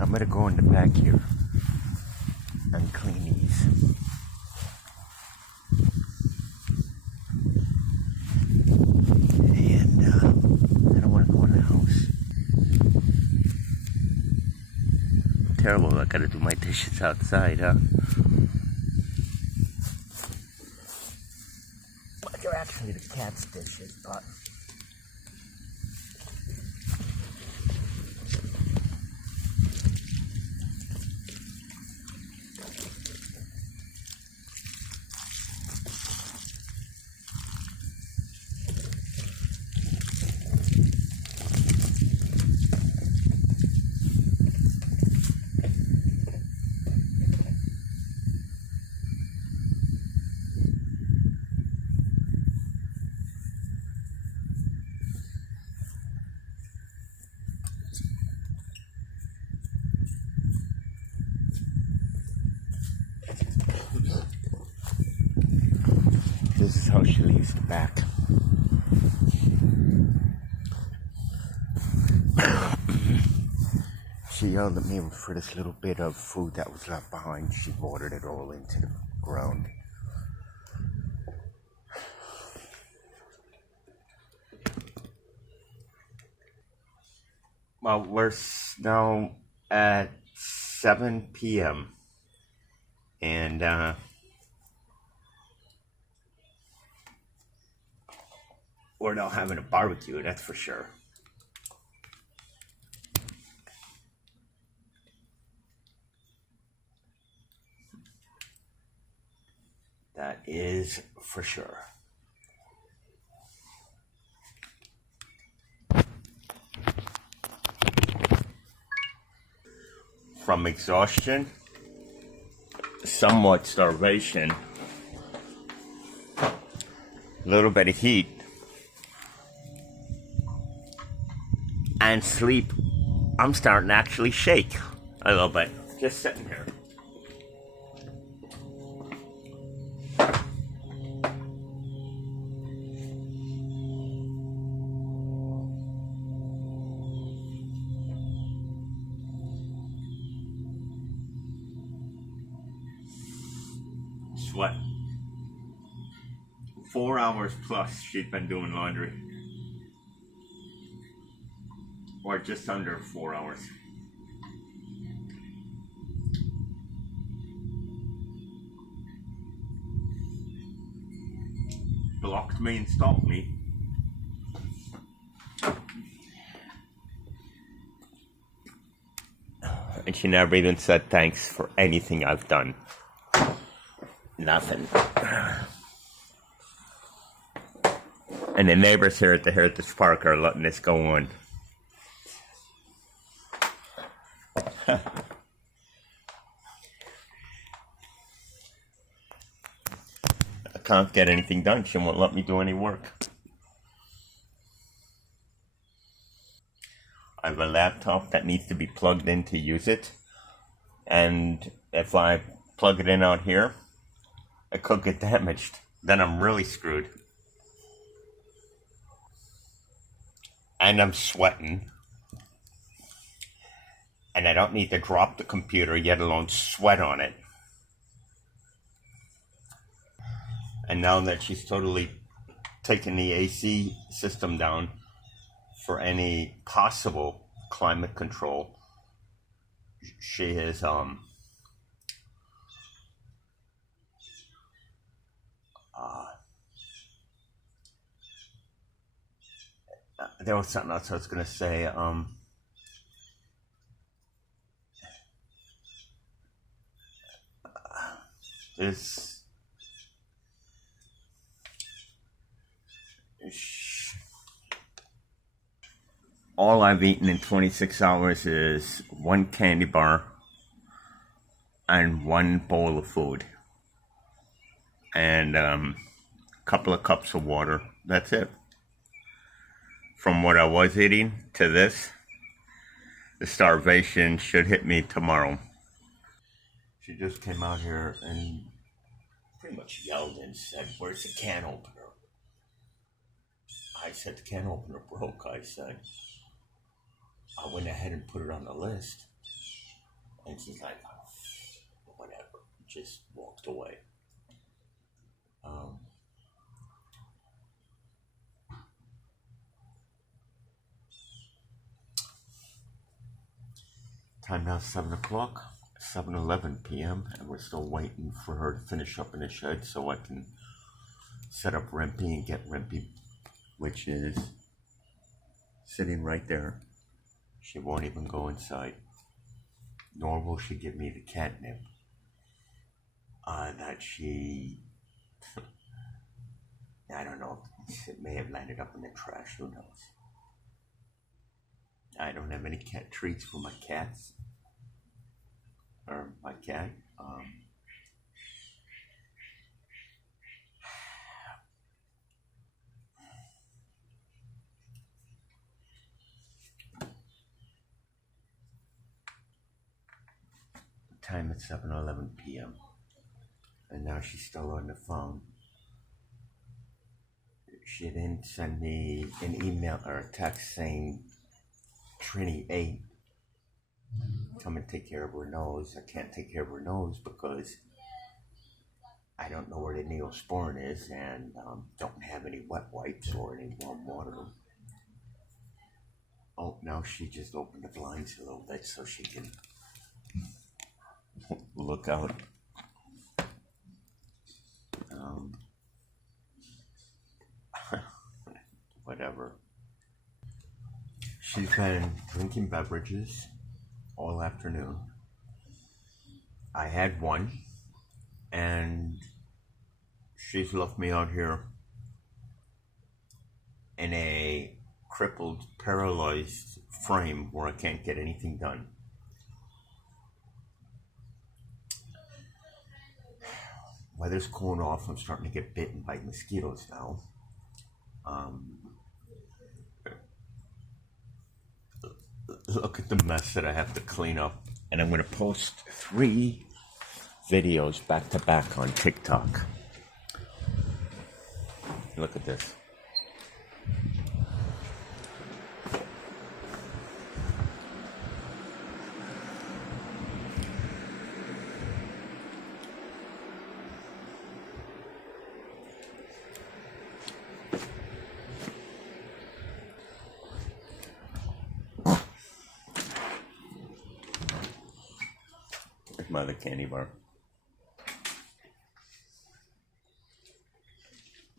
I'm gonna go in the back here and clean these. And I don't want to go in the house. Terrible, I gotta do my dishes outside, huh? Well, they're actually the cat's dishes, but this is how she leaves the back. She yelled at me for this little bit of food that was left behind. She watered it all into the ground. Well, we're now at 7 p.m. and we're now having a barbecue, that's for sure. That is for sure. From exhaustion, somewhat starvation, a little bit of heat, and sleep, I'm starting to actually shake a little bit, just sitting here. Sweat. 4 hours plus she's been doing laundry. Or just under 4 hours. Blocked me and stalked me. And she never even said thanks for anything I've done. Nothing. And the neighbors here at the Heritage Park are letting this go on. I can't get anything done. She won't let me do any work. I have a laptop that needs to be plugged in to use it. And if I plug it in out here, it could get damaged. Then I'm really screwed. And I'm sweating. And I don't need to drop the computer, yet alone sweat on it. And now that she's totally taken the AC system down for any possible climate control, she is there was something else I was gonna say. This all I've eaten in 26 hours is one candy bar and one bowl of food and a couple of cups of water. That's it. From what I was eating to this, the starvation should hit me tomorrow. She just came out here and pretty much yelled and said, "Where's the can opener?" I I said, the can opener broke. I said, I went ahead and put it on the list. And she's like, oh, whatever. Just walked away. Time now 7 o'clock, 7:11 p.m. And we're still waiting for her to finish up in the shed so I can set up Rempy and get Rempy, which is sitting right there. She won't even go inside, nor will she give me the catnip that she, I don't know, it may have landed up in the trash, who knows. I don't have any cat treats for my cats, or my cat. Time at 7:11 p.m. and now she's still on the phone. She didn't send me an email or a text saying Trini 8, come and take care of her nose. I can't take care of her nose because I don't know where the Neosporin is and don't have any wet wipes or any warm water. Oh, now she just opened the blinds a little bit so she can look out. Whatever. She's been drinking beverages all afternoon. I had one, and she's left me out here in a crippled, paralyzed frame where I can't get anything done. Weather's cooling off. I'm starting to get bitten by mosquitoes now. Look at the mess that I have to clean up. And I'm going to post 3 videos back to back on TikTok. Look at this. My other candy bar.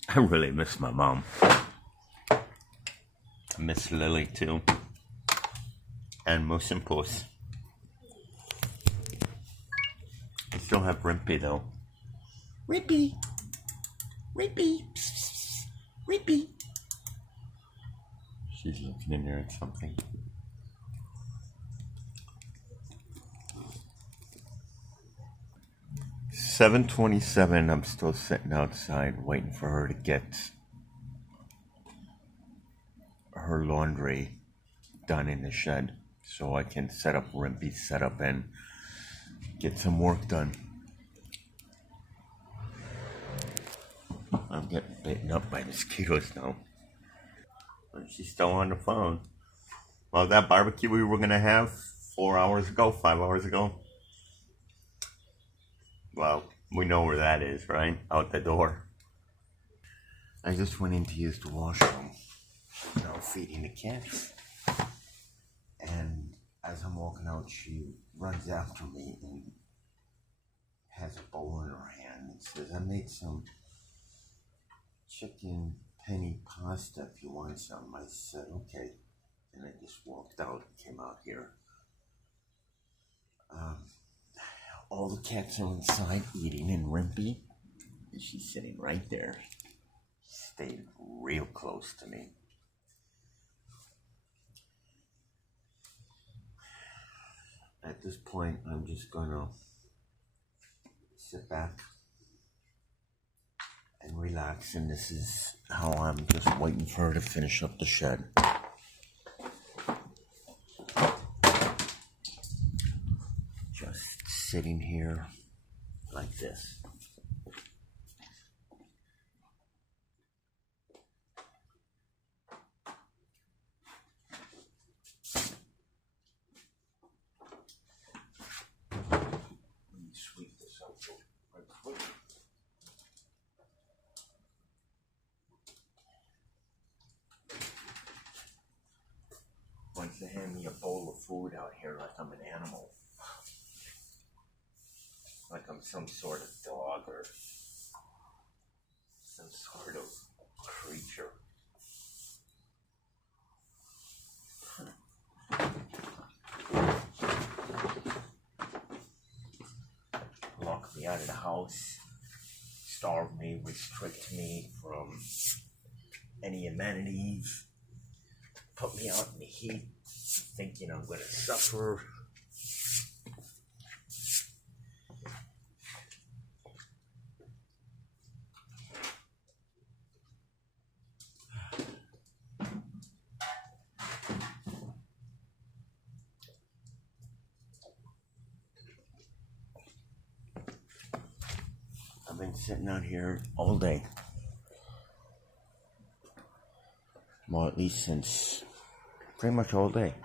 I really miss my mom. I miss Lily too. And Moose and Puss. I still have Rimpy though. Rimpy! Rimpy! Rimpy! She's looking in there at something. $7:27. I'm still sitting outside waiting for her to get her laundry done in the shed so I can set up Rimpy's setup and get some work done. I'm getting bitten up by mosquitoes now. And she's still on the phone. Well, that barbecue we were gonna have 4 hours ago, 5 hours ago. Well, we know where that is, right? Out the door. I just went in to use the washroom. Now feeding the cats. And as I'm walking out, she runs after me and has a bowl in her hand and says, I made some chicken penny pasta if you want some. I said, okay. And I just walked out and came out here. All the cats are inside eating, and Rimpy, and she's sitting right there. She stayed real close to me. At this point, I'm just gonna sit back and relax, and this is how I'm just waiting for her to finish up the shed. Sitting here like this. hand me a bowl of food out here like I'm an animal. Like I'm some sort of dog or some sort of creature. Lock me out of the house, starve me, restrict me from any amenities, put me out in the heat, thinking I'm going to suffer. I've been sitting out here all day. Well, at least since pretty much all day.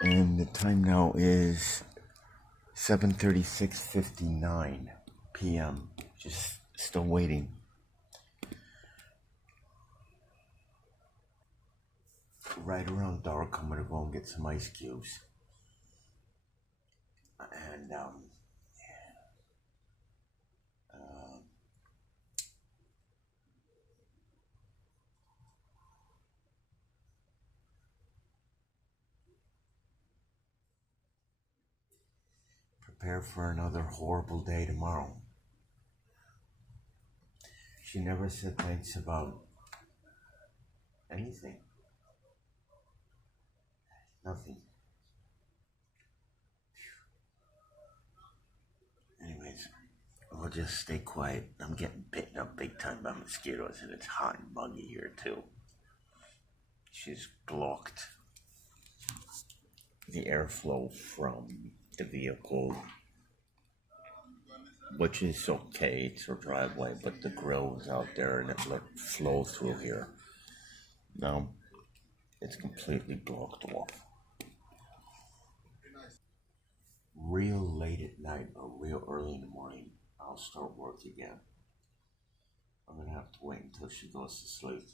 And the time now is 7:36:59 p.m. Just still waiting. Right around dark, I'm gonna go and get some ice cubes. And prepare for another horrible day tomorrow. She never said thanks about anything. Nothing. Anyways, I'll just stay quiet. I'm getting bitten up big time by mosquitoes, and it's hot and muggy here too. She's blocked the airflow from the vehicle, which is okay. It's her driveway, but the grill is out there and it let flow through here. Now it's completely blocked off. Real late at night or real early in the morning, I'll start work again. I'm gonna have to wait until she goes to sleep.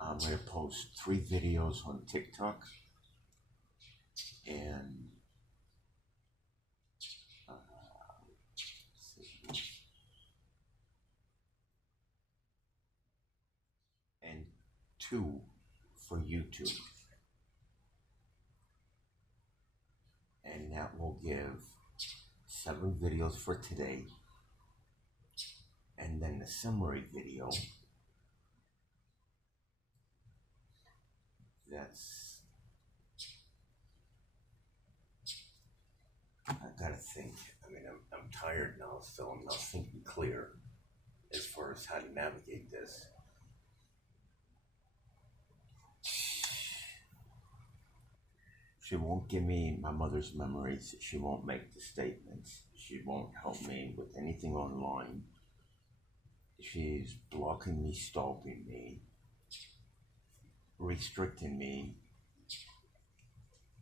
I'm gonna post 3 videos on TikTok and and 2 for YouTube. And that will give 7 videos for today. And then the summary video, that's, I gotta think. I mean, I'm tired now, so I'm not thinking clear as far as how to navigate this. She won't give me my mother's memories. She won't make the statements. She won't help me with anything online. She's blocking me, stalking me, restricting me.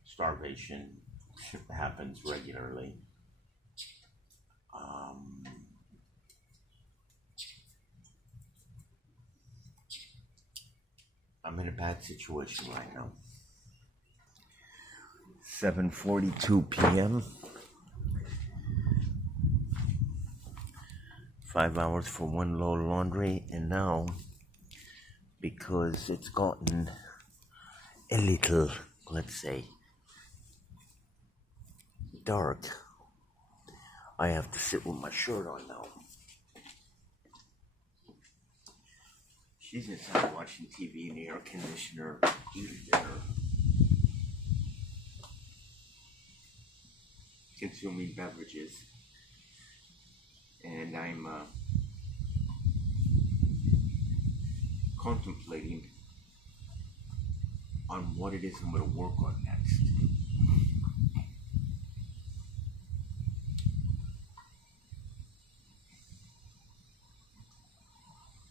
Starvation happens regularly. I'm in a bad situation right now. 7:42 p.m. 5 hours for one load of laundry, and now, because it's gotten a little, let's say, dark, I have to sit with my shirt on now. She's inside watching TV in the air conditioner, eating dinner, consuming beverages, and I'm contemplating on what it is I'm going to work on next.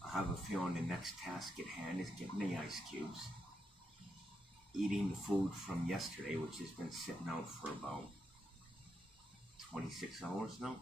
I have a feeling the next task at hand is getting the ice cubes. eating the food from yesterday, which has been sitting out for about 26 hours now.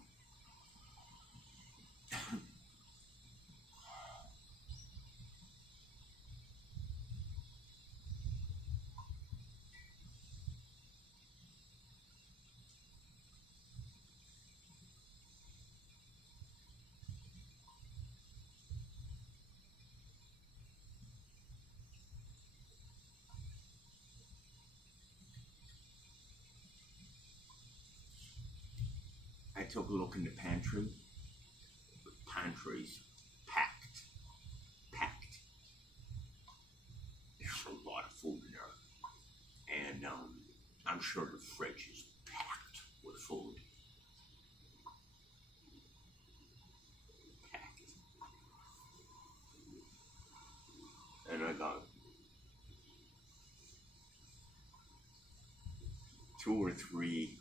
I took a look in the pantry. The pantry's packed. Packed. There's a lot of food in there. And I'm sure the fridge is packed with food. Packed. And I got 2 or 3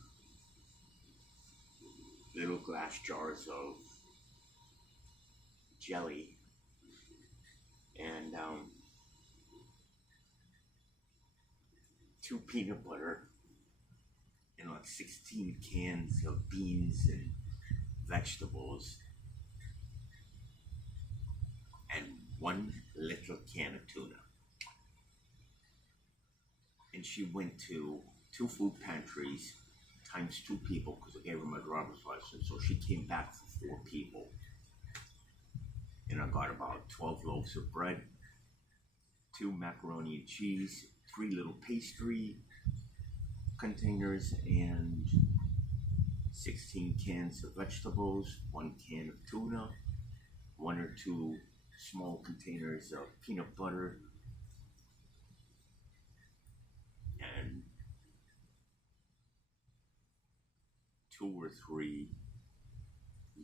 little glass jars of jelly and 2 peanut butter and like 16 cans of beans and vegetables and 1 little can of tuna. And she went to 2 food pantries times 2 people because I gave her my driver's license, so she came back for 4 people. And I got about 12 loaves of bread, 2 macaroni and cheese, 3 little pastry containers, and 16 cans of vegetables, 1 can of tuna, 1 or 2 small containers of peanut butter, and 2 or 3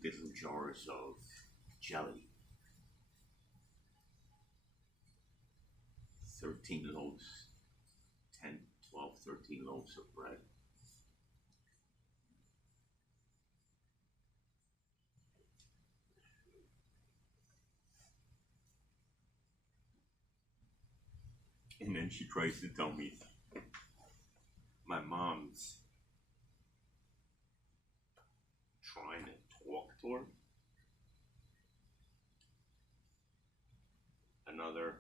little jars of jelly. 13 loaves, 10, 12, 13 loaves of bread. And then she tries to tell me my mom's trying to talk to her. Another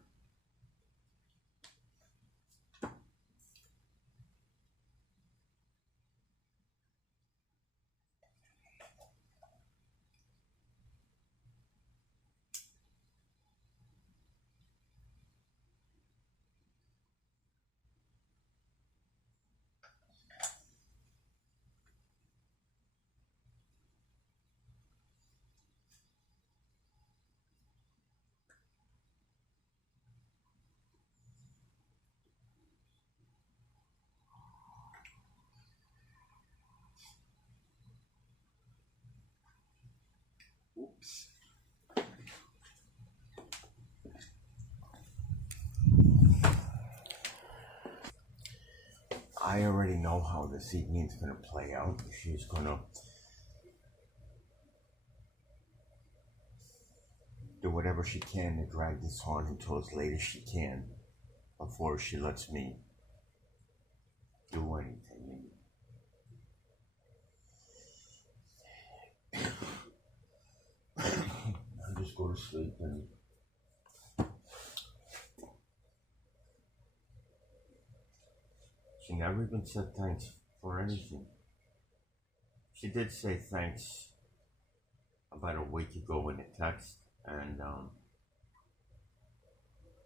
oops. I already know how this evening's gonna play out. She's gonna do whatever she can to drag this on until as late as she can before she lets me do anything. I'll just go to sleep and she never even said thanks for anything. She did say thanks about a week ago in a text, and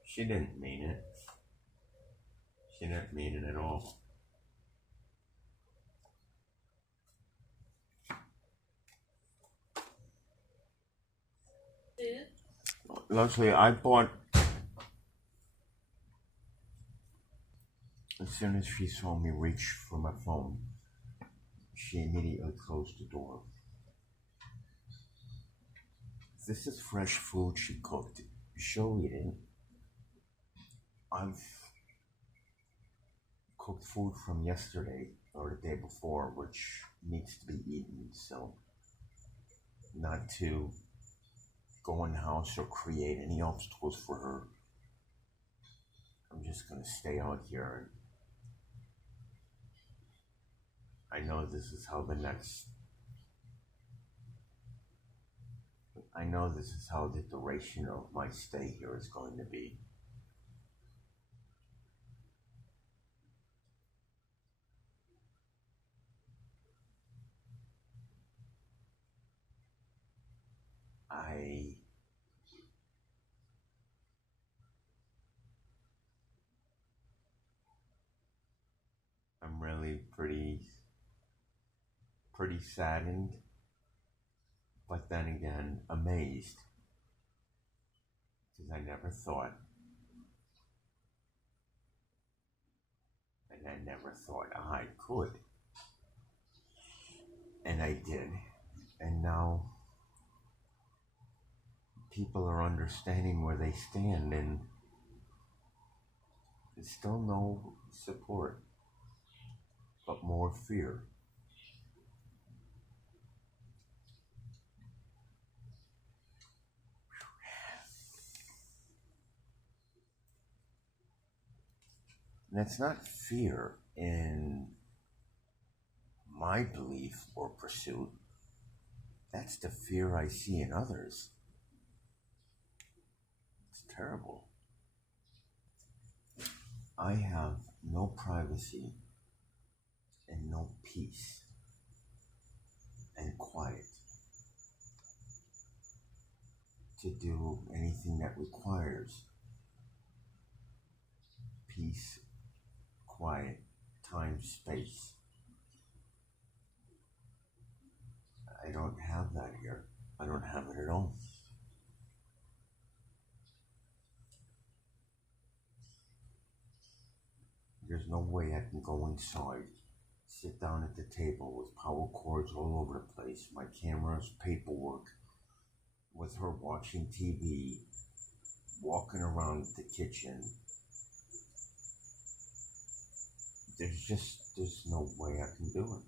she didn't mean it. She didn't mean it at all. Leslie, I bought, as soon as she saw me reach for my phone, she immediately closed the door. This is fresh food she cooked. She'll eat it. I've cooked food from yesterday or the day before, which needs to be eaten, so not to go in the house or create any obstacles for her I'm just gonna stay out here, and I know this is how the duration of my stay here is going to be. I'm really pretty saddened, but then again amazed, because I never thought I could, and I did, and now people are understanding where they stand, and there's still no support, but more fear. And it's not fear in my belief or pursuit. That's the fear I see in others. It's terrible. I have no privacy and no peace and quiet to do anything that requires peace, quiet, time, space. I don't have that here. I don't have it at all. There's no way I can go inside, sit down at the table with power cords all over the place, my cameras, paperwork, with her watching TV, walking around the kitchen. There's no way I can do it.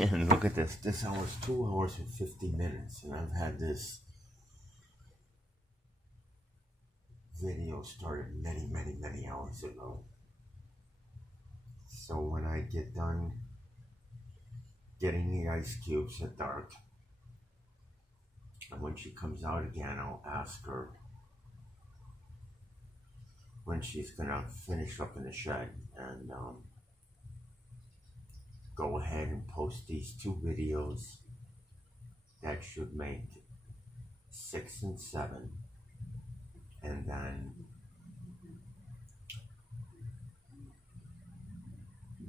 And look at this. This hour's 2 hours and 50 minutes, and I've had this video started many hours ago. So when I get done getting the ice cubes at dark, and when she comes out again, I'll ask her when she's gonna finish up in the shed, and go ahead and post these 2 videos that should make 6 and 7, and then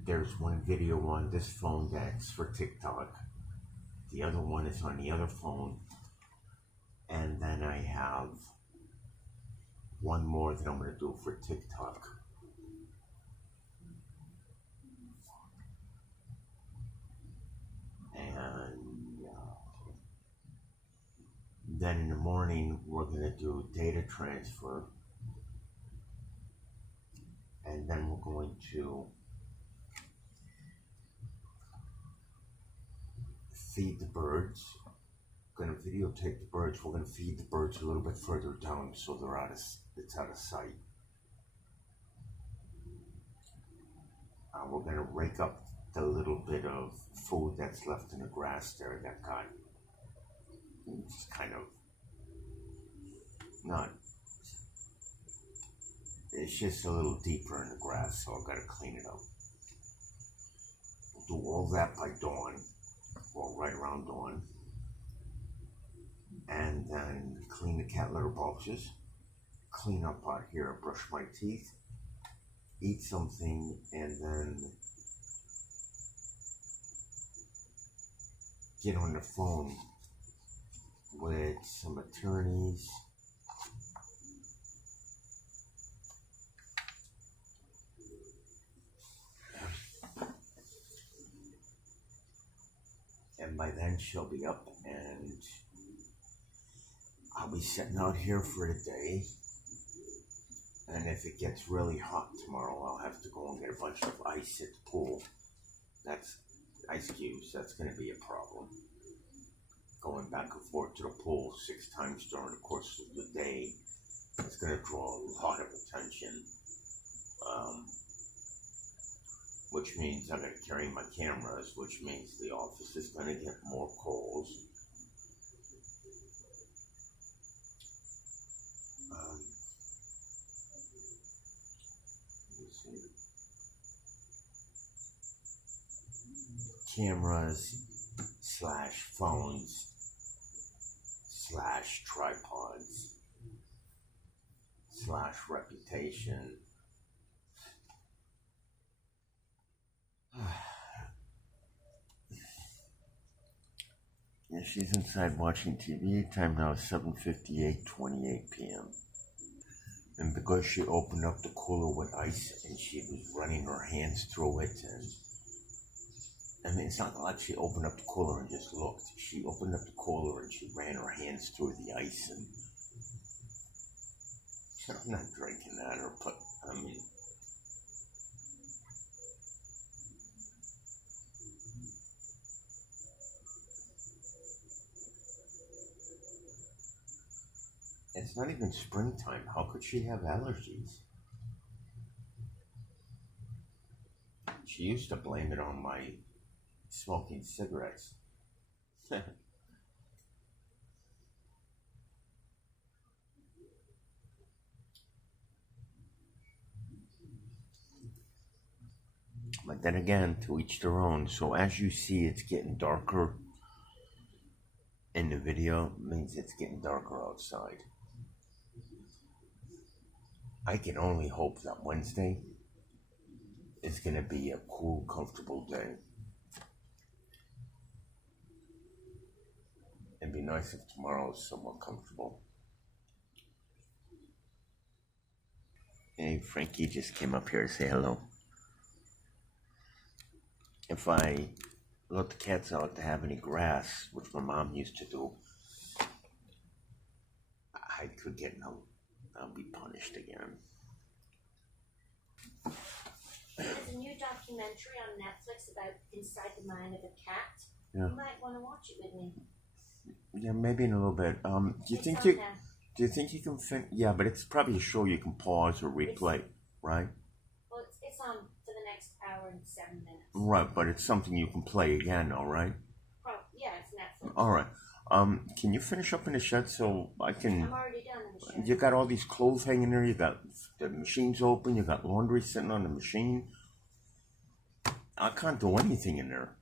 there's one video on this phone that's for TikTok, the other one is on the other phone, and then I have one more that I'm going to do for TikTok. And then in the morning, we're going to do data transfer. And then we're going to feed the birds. We're going to videotape the birds. We're going to feed the birds a little bit further down so it's out of sight. We're going to rake up the little bit of food that's left in the grass there that got just kind of not, it's just a little deeper in the grass, so I've got to clean it up. We'll do all that by dawn, or right around dawn, and then clean the cat litter boxes, clean up out here, brush my teeth, eat something, and then get on the phone with some attorneys by then she'll be up, and I'll be sitting out here for the day. And if it gets really hot tomorrow, I'll have to go and get a bunch of ice at the pool. That's ice cubes. That's going to be a problem. Going back and forth to the pool 6 times during the course of the day, it's going to draw a lot of attention. Which means I'm going to carry my cameras, which means the office is going to get more calls. Cameras / phones / tripods / reputation. Yeah, she's inside watching TV. Time now is 7:58:28 p.m. And because she opened up the cooler with ice and she was running her hands through it, and I mean, it's not like she opened up the cooler and just looked. She opened up the cooler and she ran her hands through the ice, and I'm not drinking that or put, I mean, it's not even springtime. How could she have allergies? She used to blame it on my smoking cigarettes. But then again, to each their own. So as you see, it's getting darker in the video. It means it's getting darker outside. I can only hope that Wednesday is going to be a cool, comfortable day. It'd be nice if tomorrow is somewhat comfortable. Hey, Frankie just came up here to say hello. If I let the cats out to have any grass, which my mom used to do, I could get I'll be punished again. There's a new documentary on Netflix about inside the mind of a cat. Yeah. You might want to watch it with me. Yeah, maybe in a little bit. Do you think you can yeah, but it's probably a show you can pause or replay, right? Well, it's on for the next hour and 7 minutes. Right, but it's something you can play again, all right? Yeah, it's Netflix. All right. Can you finish up in the shed so I can? I'm already done in the shed. You got all these clothes hanging there. You got the machine's open. You got laundry sitting on the machine. I can't do anything in there.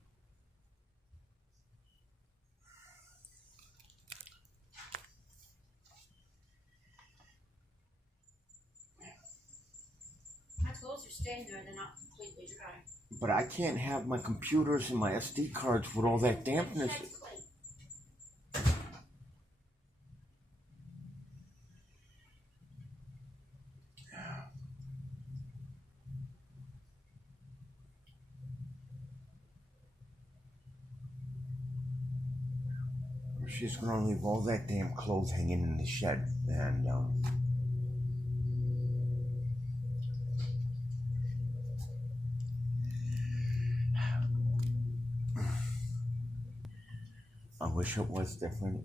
My clothes are staying there. They're not completely dry. But I can't have my computers and my SD cards with all that dampness. She's gonna leave all that damn clothes hanging in the shed, and I wish it was different.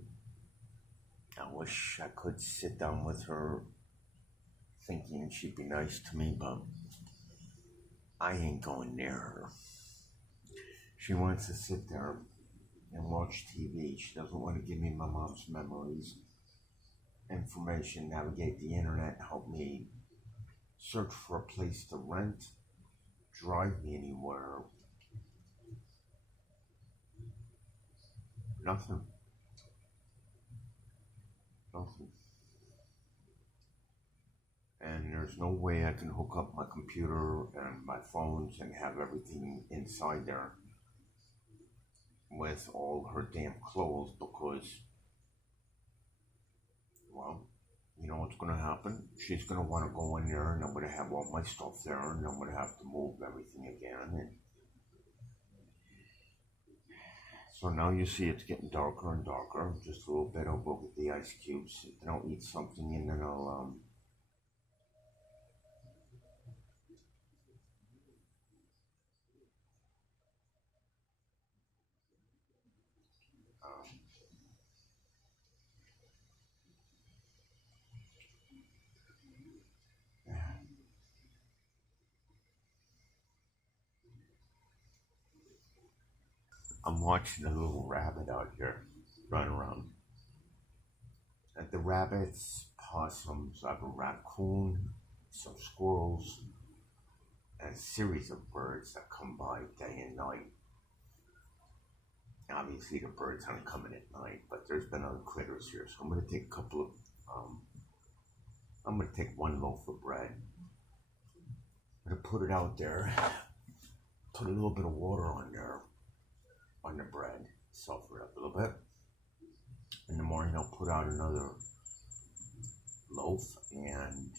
I wish I could sit down with her thinking she'd be nice to me, but I ain't going near her. She wants to sit there and watch TV. She doesn't want to give me my mom's memories, information, navigate the internet, help me search for a place to rent, drive me anywhere. Nothing. And there's no way I can hook up my computer and my phones and have everything inside there with all her damn clothes, because, well, you know what's going to happen? She's going to want to go in there, and I'm going to have all my stuff there, and I'm going to have to move everything again. And So now you see it's getting darker and darker. Just a little bit. I'll go get the ice cubes. Then I'll eat something and then I'll um, I'm watching a little rabbit out here run around. And the rabbits, possums, I have a raccoon, some squirrels, and a series of birds that come by day and night. Obviously, the birds aren't coming at night, but there's been other critters here. So I'm gonna take a couple of, I'm gonna take one loaf of bread. I'm gonna put it out there, put a little bit of water on there, on the bread, soften it up a little bit. In the morning, I'll put out another loaf and